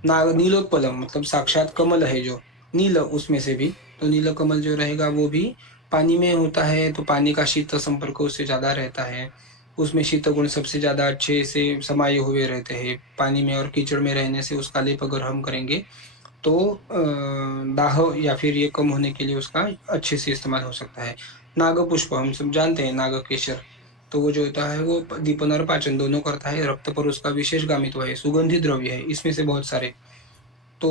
नीलोत्पलम मतलब साक्षात कमल है जो नील, उसमें से भी तो नील कमल जो रहेगा वो भी पानी में होता है, तो पानी का शीत संपर्क उससे ज्यादा रहता है, उसमें शीत गुण सबसे ज्यादा अच्छे से समाये हुए रहते हैं। पानी में और कीचड़ में रहने से उसका लेप अगर हम करेंगे तो दाह या फिर ये कम होने के लिए उसका अच्छे से इस्तेमाल हो सकता है। नागपुष्प हम सब जानते हैं, नागकेशर, तो वो जो होता है वो दीपन और पाचन दोनों करता है, रक्त पर उसका विशेष गामित्व है, सुगंधित द्रव्य है इसमें से बहुत सारे। तो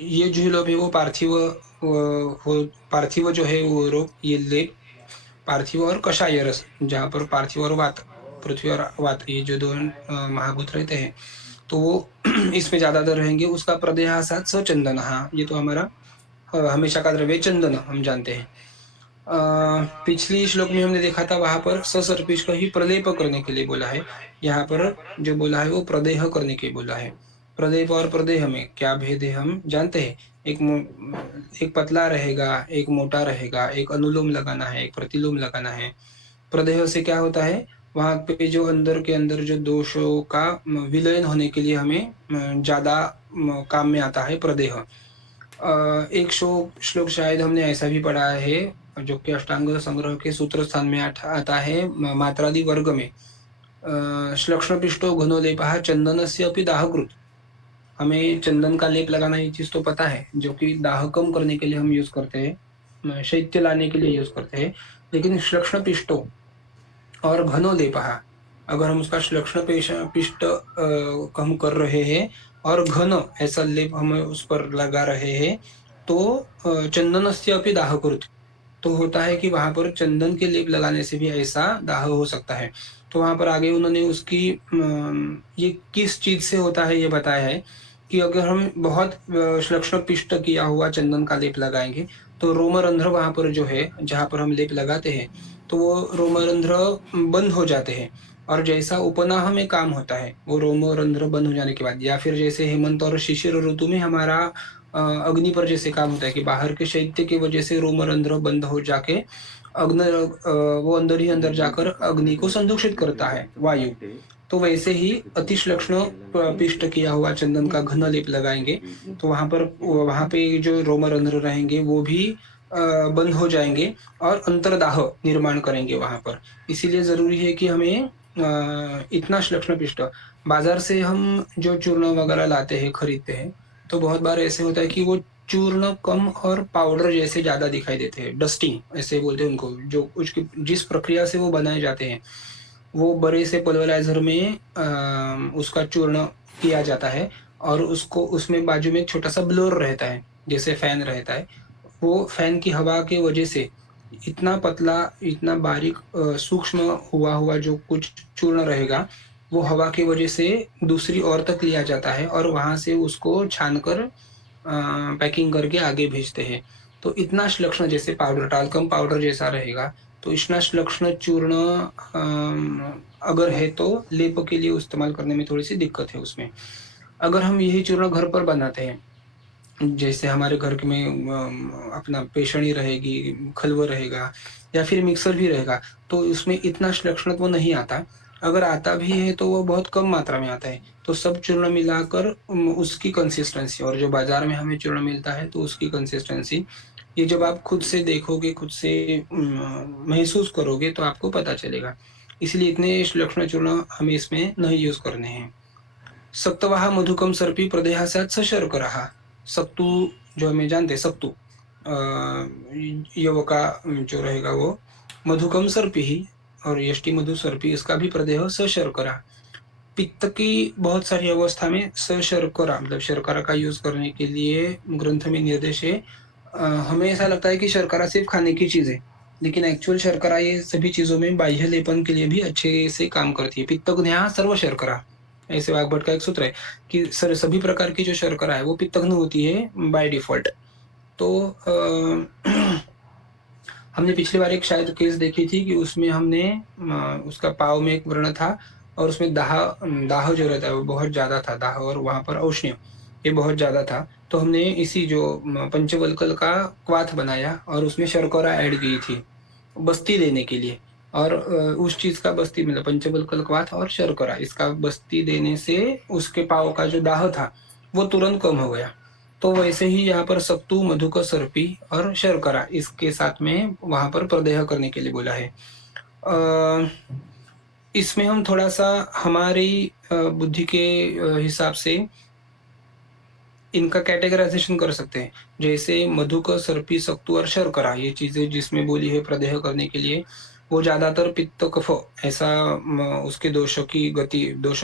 ये जो लोग है वो पार्थिव जो है वो रोग, ये लेप पार्थिव और कषाय रस, जहाँ पर पार्थिव और वात, पृथ्वी और वात, ये जो दो महाभूत रहते हैं, तो वो इसमें ज्यादातर रहेंगे। उसका प्रदेह साथ सचंदन, हाँ ये तो हमारा हमेशा का द्रव्य चंदन हम जानते हैं। पिछली श्लोक में हमने देखा था वहां पर ससर्पिष्क ही प्रलेप करने के लिए बोला है, यहाँ पर जो बोला है वो प्रदेह करने के लिए बोला है। प्रदेप और प्रदेह में क्या भेद है हम जानते हैं। एक पतला रहेगा, एक मोटा रहेगा, एक अनुलोम लगाना है, एक प्रतिलोम लगाना है। प्रदेह से क्या होता है, वहां पे जो अंदर के अंदर जो दोषों का विलयन होने के लिए हमें ज्यादा काम में आता है प्रदेह। एक श्लोक शायद हमने ऐसा भी पढ़ा है, जो कि अष्टांग संग्रह के सूत्र स्थान में आता है, मात्रादि वर्ग में। श्लक्ष्ण पिष्टो घनो लेपः चंदनस्य अपि दाहकृत। हमें चंदन का लेप लगाना, ये चीज तो पता है, जो कि दाह कम करने के लिए हम यूज करते हैं, शैत्य लाने के लिए यूज करते हैं। लेकिन श्लक्ष्ण पिष्टो और घनो लेपः, अगर हम उसका श्लक्ष्ण पिष्ट हम कर रहे हैं और घन ऐसा लेप हम उस पर लगा रहे हैं, तो चंदनस्य अपि दाहकृत, तो होता है कि वहां पर चंदन के लेप लगाने से भी ऐसा दाह हो सकता है। तो वहां पर आगे उन्होंने उसकी ये किस चीज से होता है ये बताया है कि अगर हम बहुत श्लक्ष्ण पिष्ट किया हुआ चंदन का लेप लगाएंगे, तो रोमरंध्र वहां पर जो है, जहां पर हम लेप लगाते हैं, तो वो रोमरंध्र बंद हो जाते हैं। और जैसा उपनाह में काम होता है, वो रोमरंध्र बंद हो जाने के बाद, या फिर जैसे हेमंत और शिशिर ऋतु में हमारा अग्नि पर जैसे काम होता है कि बाहर के शैत्य की वजह से रोमरंध्र बंद हो जाके अग्नि वो अंदर ही अंदर जाकर अग्नि को संदूषित करता है, वायु। तो वैसे ही अतिश्लक्ष्ण पिष्ट किया हुआ चंदन का घन लेप लगाएंगे, तो वहां पे जो रोमरंध्र रहेंगे वो भी बंद हो जाएंगे और अंतर्दाह निर्माण करेंगे वहां पर। इसीलिए जरूरी है कि हमें इतना श्लक्ष्ण पिष्ट, बाजार से हम जो चूर्ण वगैरह लाते हैं, खरीदते हैं, तो बहुत बार ऐसे होता है कि वो चूर्ण कम और पाउडर जैसे ज्यादा दिखाई देते हैं, डस्टिंग ऐसे बोलते हैं उनको, जो उसकी जिस प्रक्रिया से वो बनाए जाते हैं, वो बड़े से पल्वराइजर में उसका चूर्ण किया जाता है, और उसको उसमें बाजू में एक छोटा सा ब्लोअर रहता है, जैसे फैन रहता है। वो फैन की हवा के वजह से इतना पतला, इतना बारीक सूक्ष्म हुआ जो कुछ चूर्ण रहेगा, वो हवा की वजह से दूसरी ओर तक लिया जाता है और वहां से उसको छानकर पैकिंग करके आगे भेजते हैं। तो इतना श्लक्ष्ण, जैसे पाउडर, टाल्कम पाउडर जैसा रहेगा, तो इतना श्लक्ष्ण चूर्ण अगर है तो लेप के लिए इस्तेमाल करने में थोड़ी सी दिक्कत है उसमें। अगर हम यही चूर्ण घर पर बनाते हैं, जैसे हमारे घर में अपना पेषणी रहेगी, खलवो रहेगा, या फिर मिक्सर भी रहेगा, तो उसमें इतना श्लक्ष्णत्व नहीं आता। अगर आता भी है तो वो बहुत कम मात्रा में आता है। तो सब चूर्ण मिलाकर उसकी कंसिस्टेंसी, और जो बाजार में हमें चूर्ण मिलता है तो उसकी कंसिस्टेंसी, ये जब आप खुद से देखोगे, खुद से महसूस करोगे, तो आपको पता चलेगा। इसलिए इतने श्लक्ष्ण चूर्ण हमें इसमें नहीं यूज करने हैं। सप्तवाह मधुकम सर्पी प्रदेहास्यात् सशर्करः। सत्तू जो हमें जानते हैं, सत्तू युवका जो रहेगा वो मधुकम सर्पी ही, और यष्टि मधु सर्पी, इसका भी प्रदेह सशर्करा। पित्त की बहुत सारी अवस्था में सशर्करा मतलब शर्करा का यूज करने के लिए ग्रंथ में निर्देश है। हमें ऐसा लगता है कि शर्करा सिर्फ खाने की चीज है, लेकिन एक्चुअल शर्करा ये सभी चीजों में बाह्य लेपन के लिए भी अच्छे से काम करती है। पित्तग्न्या सर्व शर्करा, ऐसे वाग्भट का एक सूत्र है कि सभी प्रकार की जो शर्करा है वो पित्तग्न होती है बाय डिफॉल्ट। तो हमने पिछली बार एक शायद केस देखी थी कि उसमें हमने उसका पाव में एक व्रण था, और उसमें दाह दाह जो रहता है वो बहुत ज्यादा था, दाह, और वहां पर औष्ण्य ये बहुत ज्यादा था। तो हमने इसी जो पंचवल्कल का क्वाथ बनाया और उसमें शर्करा ऐड की थी बस्ती देने के लिए, और उस चीज का बस्ती मतलब पंचबल क्वाथ और शर्करा, इसका बस्ती देने से उसके पाव का जो दाह था वो तुरंत कम हो गया। तो वैसे ही यहाँ पर सत्तू, मधुक, सर्पी और शर्करा इसके साथ में वहां पर प्रदेह करने के लिए बोला है। इसमें हम थोड़ा सा हमारी बुद्धि के हिसाब से इनका कैटेगराइजेशन कर सकते हैं। जैसे मधुक, सर्पी, सत्तू और शर्करा, ये चीजें जिसमें बोली है प्रदेह करने के लिए, वो ज्यादातर पित्त, कफ ऐसा उसके दोषों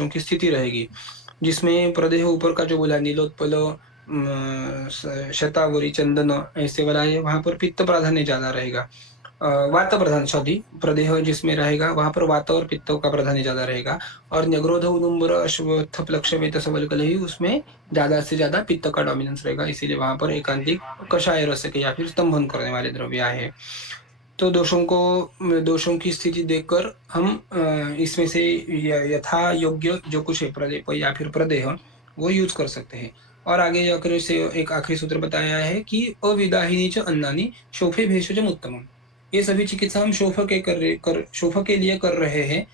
की स्थिति रहेगी। जिसमें प्रदेह ऊपर का जो बोला नीलोत्पल, शतावरी, चंदन ऐसे वाला है, वहां पर पित्त प्राधान्य ज्यादा रहेगा। वात प्रधान, सॉरी, प्रदेह जिसमें रहेगा वहां पर वात और पित्त का प्राधान्य ज्यादा रहेगा। और न्यग्रोध, उदुम्बर, अश्वत्थ, प्लक्ष, वेत, सबलकल ही उसमें ज्यादा से ज्यादा पित्त का डोमिनेंस रहेगा। इसीलिए वहां पर एकांतिक कषाय रस के या फिर स्तंभन करने वाले द्रव्य है। तो दोषों की स्थिति देखकर हम इसमें से यथा योग्य जो कुछ है प्रलेप या फिर प्रदेह, वो यूज कर सकते हैं। और आगे जाकर से एक आखिरी सूत्र बताया है कि अविदाहिनी च अन्नानि शोफे भेषजम उत्तमम। ये सभी चिकित्सा हम शोफ के लिए कर रहे हैं,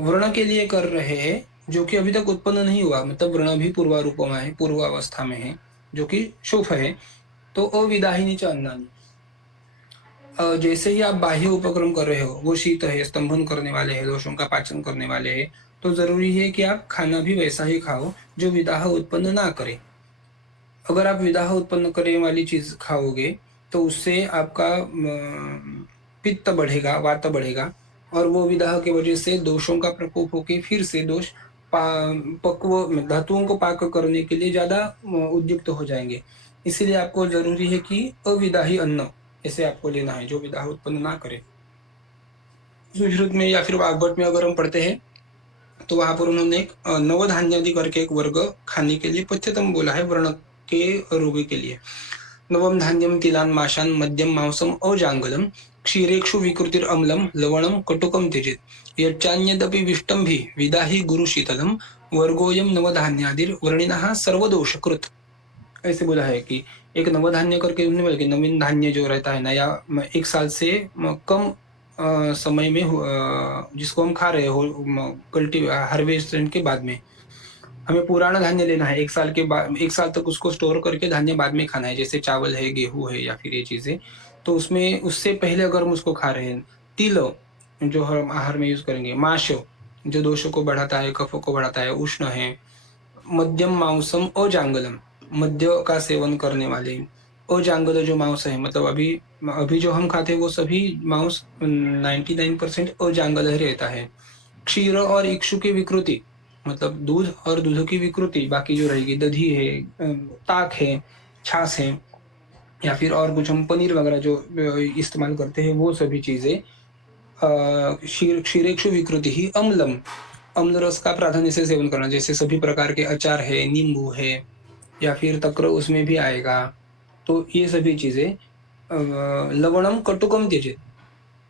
व्रण के लिए कर रहे हैं, जो कि अभी तक उत्पन्न नहीं हुआ, मतलब व्रण भी पूर्वारूप में है, पूर्वावस्था में है, जो कि शोफ है। तो अविदाहिनी च अन्नानि, जैसे ही आप बाह्य उपक्रम कर रहे हो, वो शीत है, स्तंभन करने वाले हैं, दोषों का पाचन करने वाले हैं, तो जरूरी है कि आप खाना भी वैसा ही खाओ जो विदाह उत्पन्न ना करे। अगर आप विदाह उत्पन्न करने वाली चीज खाओगे तो उससे आपका पित्त बढ़ेगा, वात बढ़ेगा, और वो विदाह की वजह से दोषों का प्रकोप होके फिर से दोष पक्व धातुओं को पाक करने के लिए ज्यादा उद्युक्त हो जाएंगे। इसीलिए आपको जरूरी है कि अविदाही अन्न ऐसे आपको लेना है, जो विदाह उत्पन्न ना करे। सुश्रुत में या फिर वाग्भट में अगर हम पढ़ते हैं तो वहां पर उन्होंने एक नवधान्यादि करके एक वर्ग खाने के लिए पच्यतम बोला है व्रण के रोगी के लिए। नवम धान्यम तिलान माशान मध्यम मांसम अजांगलम क्षीरेक्षु विकृतिर अम्लम लवणम कटुकम त्यजेत यच्चान्यदपि विष्टंभि विदाहि गुरु शीतलम वर्गोयम नवधान्यादिर वर्णिनः सर्वदोषकृत। ऐसे बोला है कि एक नवधान्य करके उन्होंने बोला कि नवीन धान्य जो रहता है नया, 1 साल से कम समय में जिसको हम खा रहे हो कल्टी हार्वेस्टमेंट के बाद में, हमें पुराना धान्य लेना है। 1 साल के बाद, 1 साल तक उसको स्टोर करके धान्य बाद में खाना है, जैसे चावल है, गेहूं है या फिर ये चीजें। तो उसमें उससे पहले अगर हम उसको खा रहे हैं, तिल जो हम आहार में यूज करेंगे, माश जो दोषों को बढ़ाता है, कफों को बढ़ाता है, उष्ण है, मध्यम मांसम अजांगलम मध्य का सेवन करने वाले, अजांगल जो मांस है, मतलब अभी जो हम खाते हैं वो सभी मांस 99% अजांगल ही रहता है। क्षीर और इक्षु की विकृति, मतलब दूध और दूध की विकृति बाकी जो रहेगी, दधी है, ताक है, छाछ है, या फिर और कुछ हम पनीर वगैरह जो इस्तेमाल करते हैं, वो सभी चीजें क्षीरेक्षु विकृति ही अम्लम, अम्ल रस का प्राधान्य से सेवन करना, जैसे सभी प्रकार के अचार है, नींबू है, या फिर तक्र उसमें भी आएगा। तो ये सभी चीजें लवणम कटुकम त्यजेत,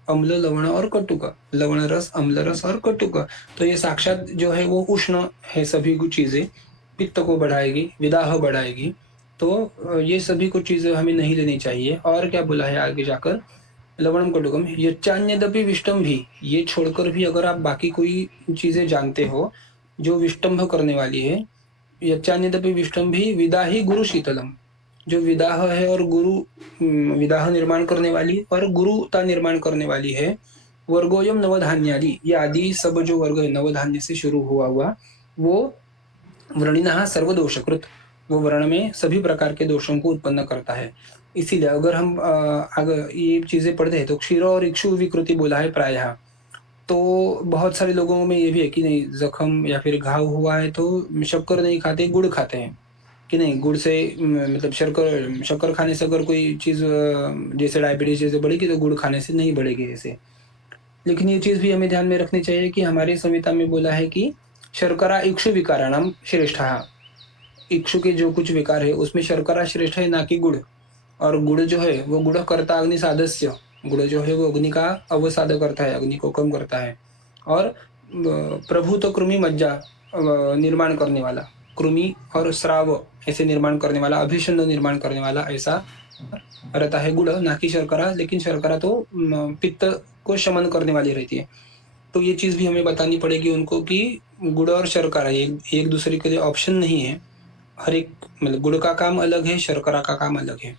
अम्ल लवण और कटुक, लवण रस, अम्ल रस और कटुक, तो ये साक्षात जो है वो उष्ण है, सभी कुछ चीजें पित्त को बढ़ाएगी, विदाह बढ़ाएगी। तो ये सभी कुछ चीजें हमें नहीं लेनी चाहिए। और क्या बोला है आगे जाकर, लवणम कटुकम यच्चान्यदपि विष्टम भी, ये छोड़कर भी अगर आप बाकी कोई चीजें जानते हो जो विष्टंभ करने वाली है, यच्चान्यदपि विष्टम भी विदाही गुरु शीतलम, जो विदाह है और गुरु विदाह निर्माण करने वाली और गुरुता निर्माण करने वाली है। वर्गोयम नवधान्यादि, ये आदि सब जो वर्ग है नवधान्य से शुरू हुआ वो व्रणिनः सर्वदोषकृत, वो वर्ण में सभी प्रकार के दोषों को उत्पन्न करता है। इसीलिए अगर हम ये चीजें पढ़ते हैं तो क्षीर और इक्षु विकृति बोला है प्रायः। तो बहुत सारे लोगों में ये भी है कि नहीं, जख्म या फिर घाव हुआ है तो शक्कर नहीं खाते, गुड़ खाते हैं कि नहीं, गुड़ से मतलब शक्कर खाने से अगर कोई चीज जैसे डायबिटीज जैसे बढ़ेगी तो गुड़ खाने से नहीं बढ़ेगी ऐसे। लेकिन ये चीज भी हमें ध्यान में रखनी चाहिए कि हमारी संहिता में बोला है कि शर्करा इक्षु विकाराणाम श्रेष्ठा, इक्षु के जो कुछ विकार है उसमें शर्करा श्रेष्ठ है, ना कि गुड़। और गुड़ जो है वो गुड़ करता अग्नि सादस्य, गुड़ जो है वो अग्नि का अवसाद करता है, अग्नि को कम करता है। और प्रभुत कृमि मज्जा निर्माण करने वाला, कृमि और स्राव ऐसे निर्माण करने वाला, अभिषण निर्माण करने वाला ऐसा रहता है गुड़, ना कि शर्करा। लेकिन शर्करा तो पित्त को शमन करने वाली रहती है। तो ये चीज भी हमें बतानी पड़ेगी उनको कि गुड़ और शर्करा एक दूसरे के लिए ऑप्शन नहीं है। हर एक मतलब गुड़ का काम अलग है, शर्करा का काम अलग है।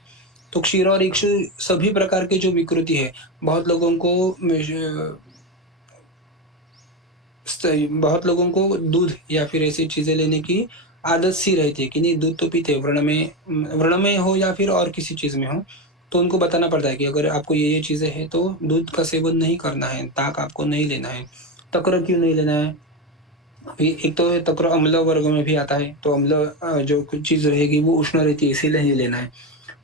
तो क्षीर और इक्षु सभी प्रकार के जो विकृति है, बहुत लोगों को दूध या फिर ऐसी चीजें लेने की आदत सी रहती है कि नहीं, दूध तो पीते व्रण में हो या फिर और किसी चीज में हो, तो उनको बताना पड़ता है कि अगर आपको ये चीजें हैं तो दूध का सेवन नहीं करना है, ताक आपको नहीं लेना है। तक्र क्यों नहीं लेना है? एक तो तक्र अम्ल वर्ग में भी आता है, तो अम्ल जो कुछ चीज रहेगी वो उष्ण रहती है, इसीलिए नहीं लेना है।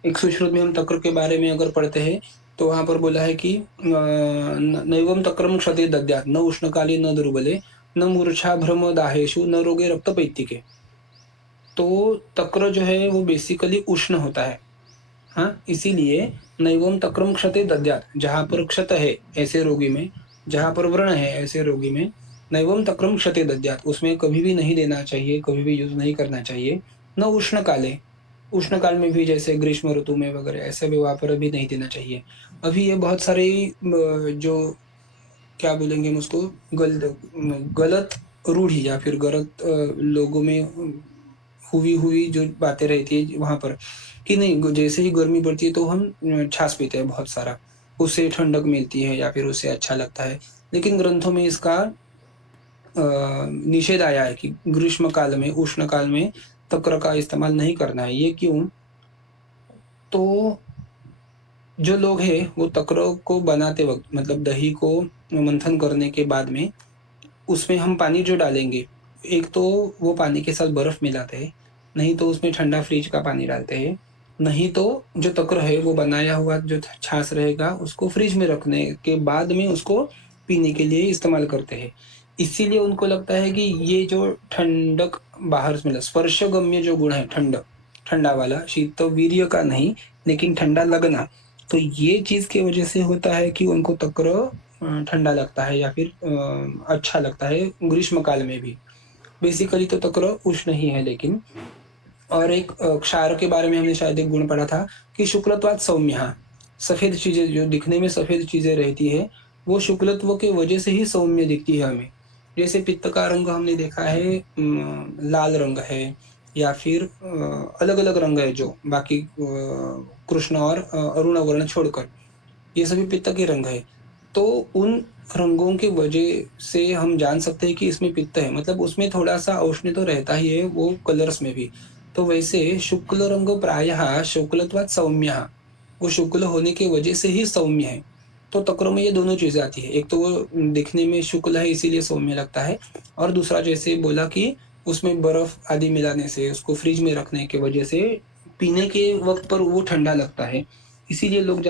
एक सुश्रुत में हम तक्र के बारे में अगर पढ़ते हैं तो वहां पर बोला है कि नैवम तक्रम क्षते दद्यात न उष्णकाले न दुर्बले न मूर्छा भ्रम दाहेशु न रोगे रक्तपैत्तिके। तो तक्र जो है वो बेसिकली उष्ण होता है, हाँ, इसीलिए नैवम तक्रम क्षते दद्यात, जहां पर क्षत है ऐसे रोगी में, जहां पर व्रण है ऐसे रोगी में नैवम तक्रम क्षते दद्यात्, उसमें कभी भी नहीं देना चाहिए, कभी भी यूज़ नहीं करना चाहिए। न उष्ण काले, उष्ण काल में भी जैसे ग्रीष्म ऋतु में वगैरह ऐसे भी वहाँ पर अभी नहीं देना चाहिए। अभी ये बहुत सारे जो क्या बोलेंगे हम उसको गलत रूढ़ी या फिर गलत लोगों में हुई हुई जो बातें रहती है वहाँ पर कि नहीं जैसे ही गर्मी बढ़ती है तो हम छाछ पीते हैं बहुत सारा, उससे ठंडक मिलती है या फिर उससे अच्छा लगता है। लेकिन ग्रंथों में इसका निषेध आया है कि ग्रीष्म काल में, उष्ण काल में तक्र का इस्तेमाल नहीं करना है। ये क्यों? तो जो लोग हैं वो तक्र को बनाते वक़्त मतलब दही को मंथन करने के बाद में उसमें हम पानी जो डालेंगे, एक तो वो पानी के साथ बर्फ मिलाते हैं, नहीं तो उसमें ठंडा फ्रिज का पानी डालते हैं, नहीं तो जो तक्र है वो बनाया हुआ जो छाछ रहेगा उसको फ्रिज में रखने के बाद में उसको पीने के लिए इस्तेमाल करते हैं। इसीलिए उनको लगता है कि ये जो ठंडक बाहर से मिला स्पर्शगम्य जो गुण है ठंडा वाला शीतवीर्य का नहीं, लेकिन ठंडा लगना, तो ये चीज़ की वजह से होता है कि उनको तक्र ठंडा लगता है या फिर अच्छा लगता है ग्रीष्म काल में भी। बेसिकली तो तक्र उष्ण ही है लेकिन। और एक क्षार के बारे में हमने शायद एक गुण पढ़ा था कि शुक्लत्वात् सौम्यः, सफ़ेद चीज़ें जो दिखने में सफ़ेद चीज़ें रहती है, वो शुक्लत्व की वजह से ही सौम्य दिखती है हमें। जैसे पित्त का रंग हमने देखा है लाल रंग है या फिर अलग-अलग रंग है जो बाकी कृष्ण और अरुण वर्ण छोड़कर। ये सभी पित्त के रंग है। तो उन रंगों की वजह से हम जान सकते हैं कि इसमें पित्त है, मतलब उसमें थोड़ा-सा औष्ण्य तो रहता ही है वो कलर्स में भी। तो वैसे शुक्ल रंग प्रायः शुक्लत्वात् सौम्यः, वो शुक्ल होने की वजह से ही सौम्य है। तो तक्रों में ये दोनों चीज़ें आती हैं। एक तो वो दिखने में शुक्ल है इसीलिए सौम्य लगता है और दूसरा जैसे बोला कि उसमें बर्फ आदि मिलाने से, उसको फ्रिज में रखने की वजह से पीने के वक़्त पर वो ठंडा लगता है। इसीलिए लोग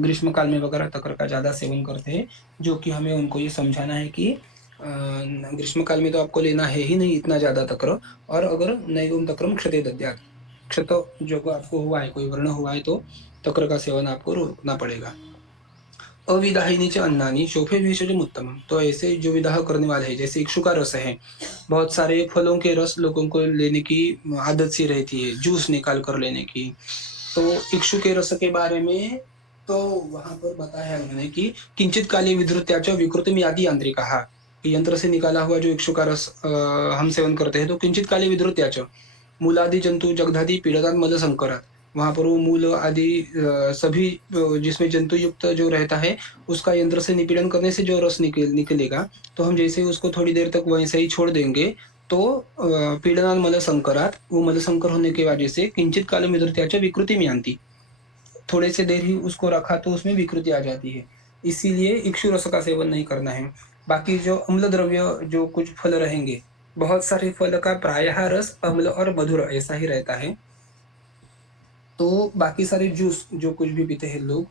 ग्रीष्म काल में वगैरह तक्र का ज़्यादा सेवन करते हैं, जो कि हमें उनको ये समझाना है कि ग्रीष्म काल में तो आपको लेना है ही नहीं इतना ज़्यादा तक्र, और अगर नैवं तक्रम क्षते दद्यात्, क्षत जो आपको हुआ है, कोई व्रण हुआ है तो तक्र का सेवन आपको रोकना पड़ेगा। अविदाहिनी च अन्नानि शोफे भेषजम उत्तमम, तो ऐसे जो विदाह करने वाले हैं जैसे इक्षु का रस है, बहुत सारे फलों के रस लोगों को लेने की आदत सी रहती है, जूस निकाल कर लेने की। तो इक्षु के रस के बारे में तो वहां पर बताया है उन्होंने कि किंचित काले विधृत्याच विकृतिम याति यांत्रिकाः, कि यंत्र से निकाला हुआ जो इक्षु का रस हम सेवन करते हैं तो किंचित काले विधृत्याच मूलादि जंतु जगधादि पीड़ितात् मल संकरात्, वहां पर वो मूल आदि सभी जिसमें जंतु युक्त जो रहता है उसका यंत्र से निपीड़न करने से जो रस निकलेगा, तो हम जैसे ही उसको थोड़ी देर तक वैसे ही छोड़ देंगे तो पीडनान मल संकरात, वो मल संकर होने की वजह से किंचित कालम विधृत्याच विकृति में आती, थोड़े से देर ही उसको रखा तो उसमें विकृति आ जाती है। इसीलिए इक्षु रस का सेवन नहीं करना है। बाकी जो अम्ल द्रव्य जो कुछ फल रहेंगे, बहुत सारे फल का प्रायः रस अम्ल और मधुर ऐसा ही रहता है। तो बाकी सारे जूस जो कुछ भी पीते हैं लोग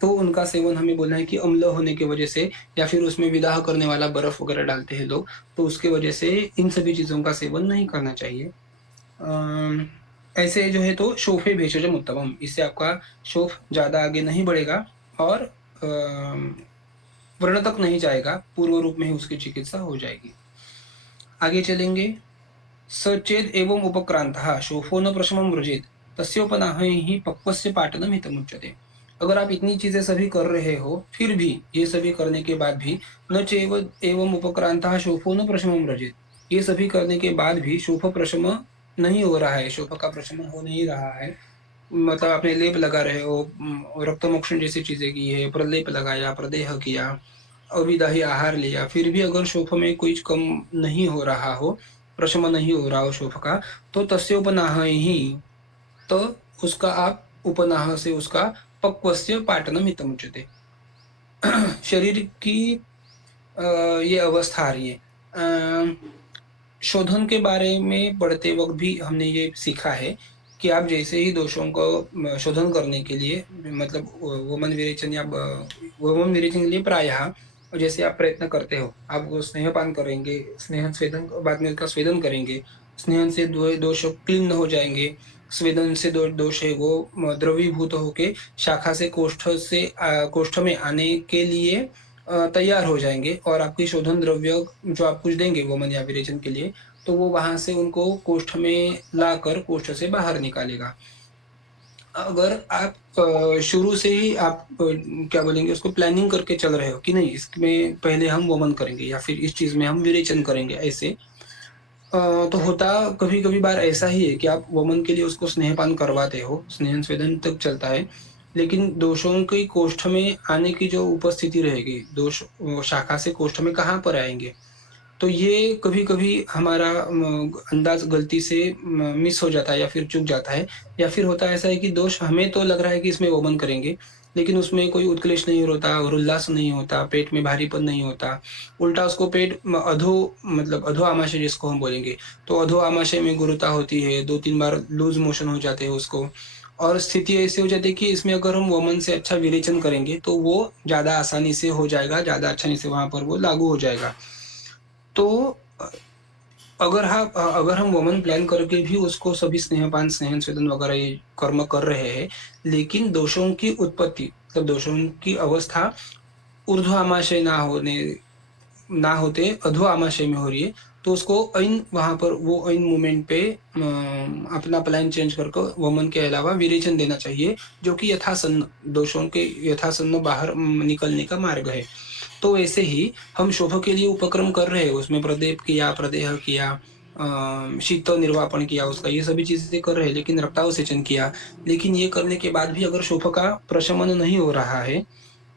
तो उनका सेवन हमें बोलना है कि अम्ल होने की वजह से या फिर उसमें विदाह करने वाला बर्फ वगैरह डालते हैं लोग, तो उसके वजह से इन सभी चीज़ों का सेवन नहीं करना चाहिए। ऐसे जो है तो शोफे भेषजम उत्तमम, इससे आपका शोफ ज़्यादा आगे नहीं बढ़ेगा और व्रण तक नहीं जाएगा, पूर्व रूप में ही उसकी चिकित्सा हो जाएगी। आगे चलेंगे। सचेद एवं उपक्रांतः शोफो न प्रशमं व्रजेत तस्योपनाहैः पक्वस्य पाटनम हितमुच्यते। अगर आप इतनी चीजें सभी कर रहे हो फिर भी ये सभी करने के बाद भी न चैव एवं उपक्रांतः शोफो न प्रशमं व्रजेत, ये सभी करने के बाद भी शोफ प्रशम नहीं हो रहा है, शोफ का प्रशमन हो नहीं रहा है, मतलब आपने लेप लगा रहे हो, रक्तमोक्षण जैसी चीजें की है, प्रलेप लगाया, प्रदेह किया, अविदाही आहार लिया, फिर भी अगर शोफ में कुछ कम नहीं हो रहा हो, प्रशमन नहीं हो रहा हो शोफ का, तो तस्य उपनाह ही, तो उसका आप उपनाह से उसका पक्वस्य पाटनम हितमुच्यते। शरीर की ये अवस्था आ रही है। शोधन के बारे में पढ़ते वक्त भी हमने ये सीखा है कि आप जैसे ही दोषों को शोधन करने के लिए, मतलब वमन विरेचन या वमन विरेचन के लिए प्रायः जैसे आप प्रयत्न करते हो, आप वो स्नेहपान करेंगे, स्नेहन स्वेदन बाद में उसका स्वेदन करेंगे, स्नेहन से दोष क्लीन हो जाएंगे, स्वेदन से दोष है वो द्रवीभूत होके शाखा से कोष्ठ में आने के लिए तैयार हो जाएँगे और आपकी शोधन द्रव्य जो आप कुछ देंगे वमन या विरेचन के लिए, तो वो वहाँ से उनको कोष्ठ में लाकर कोष्ठ से बाहर निकालेगा। अगर आप शुरू से ही आप क्या बोलेंगे उसको प्लानिंग करके चल रहे हो कि नहीं इसमें पहले हम वमन करेंगे या फिर इस चीज़ में हम विरेचन करेंगे ऐसे, तो होता कभी-कभी बार ऐसा ही है कि आप वमन के लिए उसको स्नेहपान करवाते हो, स्नेहन-स्वेदन तक चलता है, लेकिन दोषों की कोष्ठ में आने की जो उपस्थिति रहेगी, दोष शाखा से कोष्ठ में कहाँ पर आएँगे? तो ये कभी-कभी हमारा अंदाज़ गलती से मिस हो जाता है या फिर चूक जाता है या फिर होता ऐसा है कि दोष हमें तो लग रहा है कि इसमें वमन करेंगे, लेकिन उसमें कोई उत्क्लेश नहीं होता और उल्लास नहीं होता, पेट में भारीपन नहीं होता। उल्टा उसको पेट मतलब अधो आमाशय जिसको हम बोलेंगे, तो अधो आमाशय में गुरुता होती है, 2-3 बार लूज़ मोशन हो जाते हैं उसको और स्थिति ऐसी हो जाती है कि इसमें अगर हम वमन से अच्छा विरेचन करेंगे, तो वो ज़्यादा आसानी से हो जाएगा, ज़्यादा आसानी से वहाँ पर वो लागू हो जाएगा। तो अगर हम वमन प्लान करके भी उसको सभी स्नेहपान, स्नेहन-स्वेदन वगैरह ये कर्म कर रहे हैं, लेकिन दोषों की उत्पत्ति मतलब दोषों की अवस्था ऊर्ध्व आमाशय ना होते अधो आमाशय में हो रही है, तो उसको ऐन वहाँ पर वो ऐन मोमेंट पे अपना प्लान चेंज करके वमन के अलावा विरेचन देना चाहिए, जो कि यथासन्न दोषों के यथासन्न बाहर निकलने का मार्ग है। तो वैसे ही हम शोभ के लिए उपक्रम कर रहे हैं, उसमें प्रदेप किया, प्रदेह किया, शीत निर्वापन किया उसका, ये सभी चीज़ें कर रहे हैं, लेकिन रक्तावसेचन किया। लेकिन ये करने के बाद भी अगर शोफ का प्रशमन नहीं हो रहा है,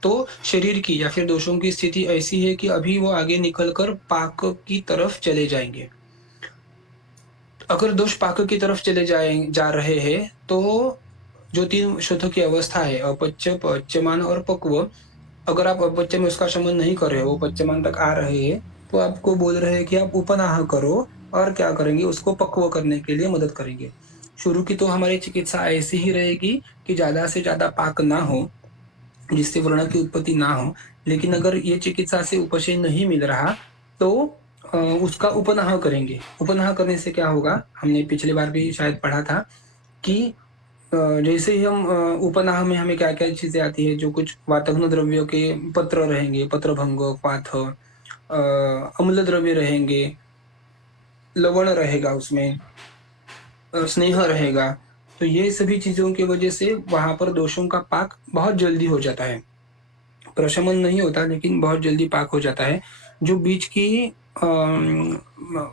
तो शरीर की या फिर दोषों की स्थिति ऐसी है कि अभी वो आगे निकल कर पाक की तरफ चले जाएँगे। अगर दोष पाक की तरफ जा रहे हैं, तो जो 3 शोथों की अवस्था है, अपच्य, पच्यमान और पक्व, अगर आप अपच्य में उसका शमन नहीं कर रहे हो, पच्यमान तक आ रहे हैं, तो आपको बोल रहे हैं कि आप उपनाह करो और क्या करेंगे, उसको पक्व करने के लिए मदद करेंगे। शुरू की तो हमारी चिकित्सा ऐसी ही रहेगी कि ज़्यादा से ज़्यादा पाक ना हो, जिससे व्रण की उत्पत्ति ना हो। लेकिन अगर ये चिकित्सा से उपशय नहीं मिल रहा, तो उसका उपनाह करेंगे। उपनाह करने से क्या होगा, हमने पिछली बार भी शायद पढ़ा था कि जैसे ही हम उपनाह में हमें क्या-क्या चीज़ें आती है, जो कुछ वातघ्न द्रव्यों के पत्र रहेंगे, पत्रभंग, क्वाथ, अम्ल द्रव्य रहेंगे, लवण रहेगा उसमें, स्नेह रहेगा। तो ये सभी चीज़ों की वजह से वहाँ पर दोषों का पाक बहुत जल्दी हो जाता है। प्रशमन नहीं होता लेकिन बहुत जल्दी पाक हो जाता है। जो बीच की अम, म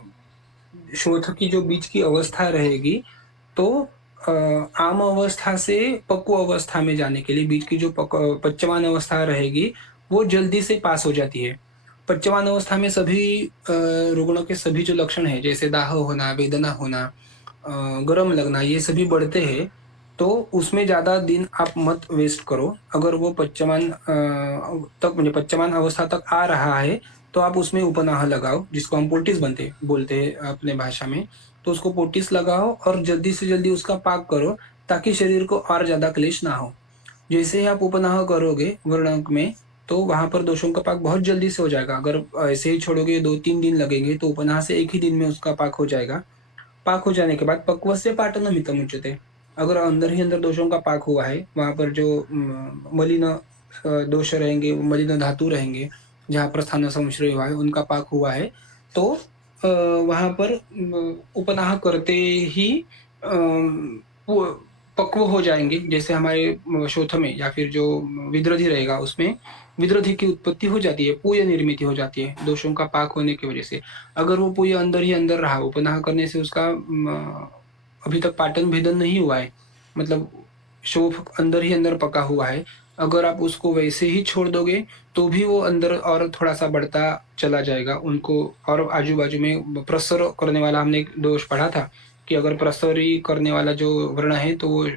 शोथ की जो बीच की अवस्था रहेगी, तो अ, आम अवस्था से पक्व अवस्था में जाने के लिए बीच की जो पच्यमान अवस्था रहेगी, वो जल्दी से पास हो जाती है। पच्यमान अवस्था में सभी रुग्णों के सभी जो लक्षण हैं, जैसे दाह होना, वेदना होना, गरम लगना, ये सभी बढ़ते हैं, तो उसमें ज़्यादा दिन आप मत वेस्ट करो। अगर वो तक म्हणजे पच्यमान अवस्था तक आ रहा है, तो आप उसमें उपनाह लगाओ, जिसको हम पोल्टिस बोलते हैं अपने भाषा में। तो उसको पोल्टिस लगाओ और जल्दी से जल्दी उसका पाक करो, ताकि शरीर को और ज़्यादा क्लेश ना हो। जैसे ही आप उपनाह करोगे वर्णांक में, तो वहाँ पर दोषों का पाक बहुत जल्दी से हो जाएगा। अगर ऐसे ही छोड़ोगे 2-3 दिन लगेंगे, तो उपनाह से 1 ही दिन में उसका पाक हो जाएगा। पाक हो जाने के बाद पक्वस्य पाटनमित्तम उच्यते। अगर अंदर ही अंदर दोषों का पाक हुआ है, वहाँ पर जो मलिन दोष रहेंगे, मलिन धातु रहेंगे, जहाँ पर स्थान संश्रय हुआ है, उनका पाक हुआ है, तो वहाँ पर उपनाह करते ही वो पक्व हो जाएँगे। जैसे हमारे शोथ में या फिर जो विद्रधि रहेगा उसमें विद्रधि की उत्पत्ति हो जाती है, पूय निर्मिति हो जाती है, दोषों का पाक होने की वजह से। अगर वो पूय अंदर ही अंदर रहा, उपनाह करने से उसका अभी तक पाटन भेदन नहीं हुआ है, मतलब शोफ अंदर ही अंदर पका हुआ है। अगर आप उसको वैसे ही छोड़ दोगे, तो भी वो अंदर और थोड़ा-सा बढ़ता चला जाएगा। उनको और आजू-बाजू में प्रसर करने वाला हमने एक दोष पढ़ा था, कि अगर प्रसरी करने वाला जो व्रण है, तो वो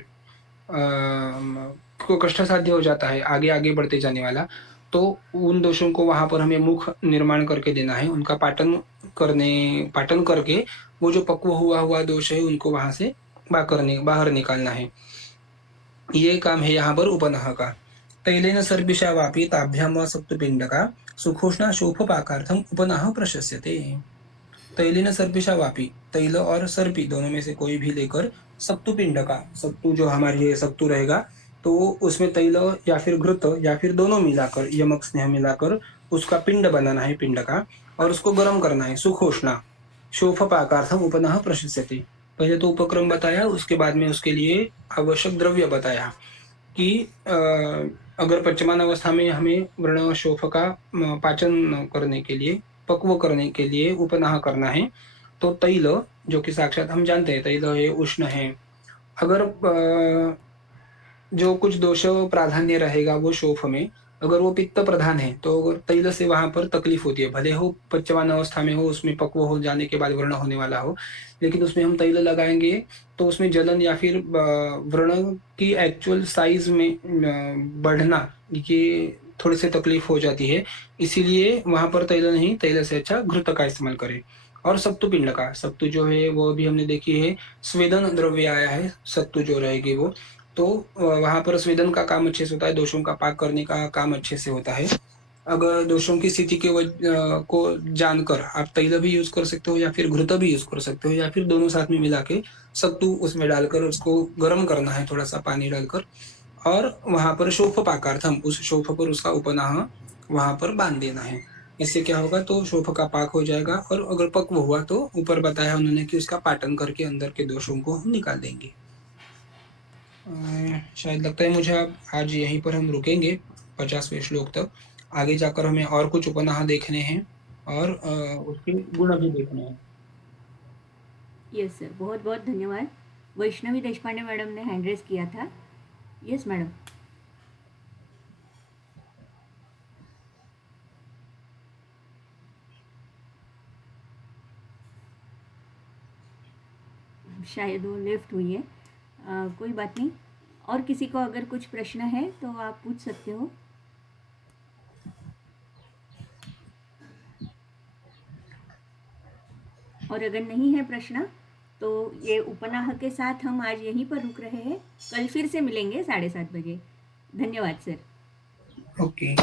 को कष्टसाध्य हो जाता है, आगे-आगे बढ़ते जाने वाला। तो उन दोषों को वहाँ पर हमें मुख निर्माण करके देना है, उनका पाटन करके वो जो पक्व हुआ हुआ दोष है, उनको वहाँ से बाहर निकालना है। ये काम है यहाँ पर उपनः का। तैलेन सर्पिषा वापि ताभ्यां वा सप्तपिण्डका सुखोष्णा शोफपाकार्थम उपनः प्रशस्यते। तैलेन सर्पिषा वापि, तैल और सर्पी दोनों में से कोई भी लेकर, सप्तपिंड का, सप्तु जो हमारी ये सप्तु रहेगा, तो उसमें तैल या फिर घृत या फिर दोनों मिलाकर, यमक स्नेह मिलाकर उसका पिंड बनाना है, पिंड का, और उसको गर्म करना है, सुखोष्णा शोफपाकार्थम उपनः प्रशस्यते। पहले तो उपक्रम बताया, उसके बाद में उसके लिए आवश्यक द्रव्य बताया कि अगर पच्यमान अवस्था में हमें व्रण शोफ का पाचन करने के लिए, पक्व करने के लिए उपनाह करना है, तो तैल, जो कि साक्षात हम जानते हैं तैल है, उष्ण है, अगर जो कुछ दोष प्राधान्य रहेगा वो शोफ में, अगर वो पित्त प्रधान है तो अगर तैल से वहां पर तकलीफ होती है, भले हो पच्यमान अवस्था में हो, उसमें पक्व हो जाने के बाद व्रण होने वाला हो, लेकिन उसमें हम तैल लगाएंगे तो उसमें जलन या फिर व्रण की एक्चुअल साइज में बढ़ना, ये थोड़ी सी तकलीफ हो जाती है। इसीलिए वहां पर तैल नहीं, तैल से अच्छा घृत का इस्तेमाल करें। और सत्तु पिंड का, सत्तु जो है वो भी हमने देखी है, स्वेदन द्रव्य आया है, सत्तु जो रहेगी वो, तो वहां पर स्वेदन का काम अच्छे से होता है, दोषों का पाक करने का काम अच्छे से होता है। अगर दोषों की स्थिति के को जानकर आप तैल भी यूज कर सकते हो या फिर घृत भी यूज कर सकते हो, या फिर दोनों साथ में मिला के सत्तू उसमें डालकर उसको गर्म करना है, थोड़ा सा पानी डालकर, और वहां पर शोफ पाकार्थम, उस शोफ पर उसका उपनाह वहां पर बांध देना है। इससे क्या होगा, तो शोफ का पाक हो जाएगा, और अगर पक्व हुआ तो ऊपर बताया उन्होंने कि उसका पाटन करके अंदर के दोषों को हम निकाल देंगे। शायद लगता है मुझे अब आज यहीं पर हम रुकेंगे 50वें श्लोक तक। आगे जाकर हमें और कुछ उपनाह देखने हैं और उसके गुण भी देखने हैं। यस सर, बहुत बहुत धन्यवाद। वैष्णवी देशपांडे मैडम ने हैंड रेस किया था। Yes madam. शायद वो लेफ्ट हुई है, कोई बात नहीं। और किसी को अगर कुछ प्रश्न है तो आप पूछ सकते हो। और अगर नहीं है प्रश्न तो ये उपनाह के साथ हम आज यहीं पर रुक रहे हैं। कल फिर से मिलेंगे 7:30 बजे। धन्यवाद सर। ओके।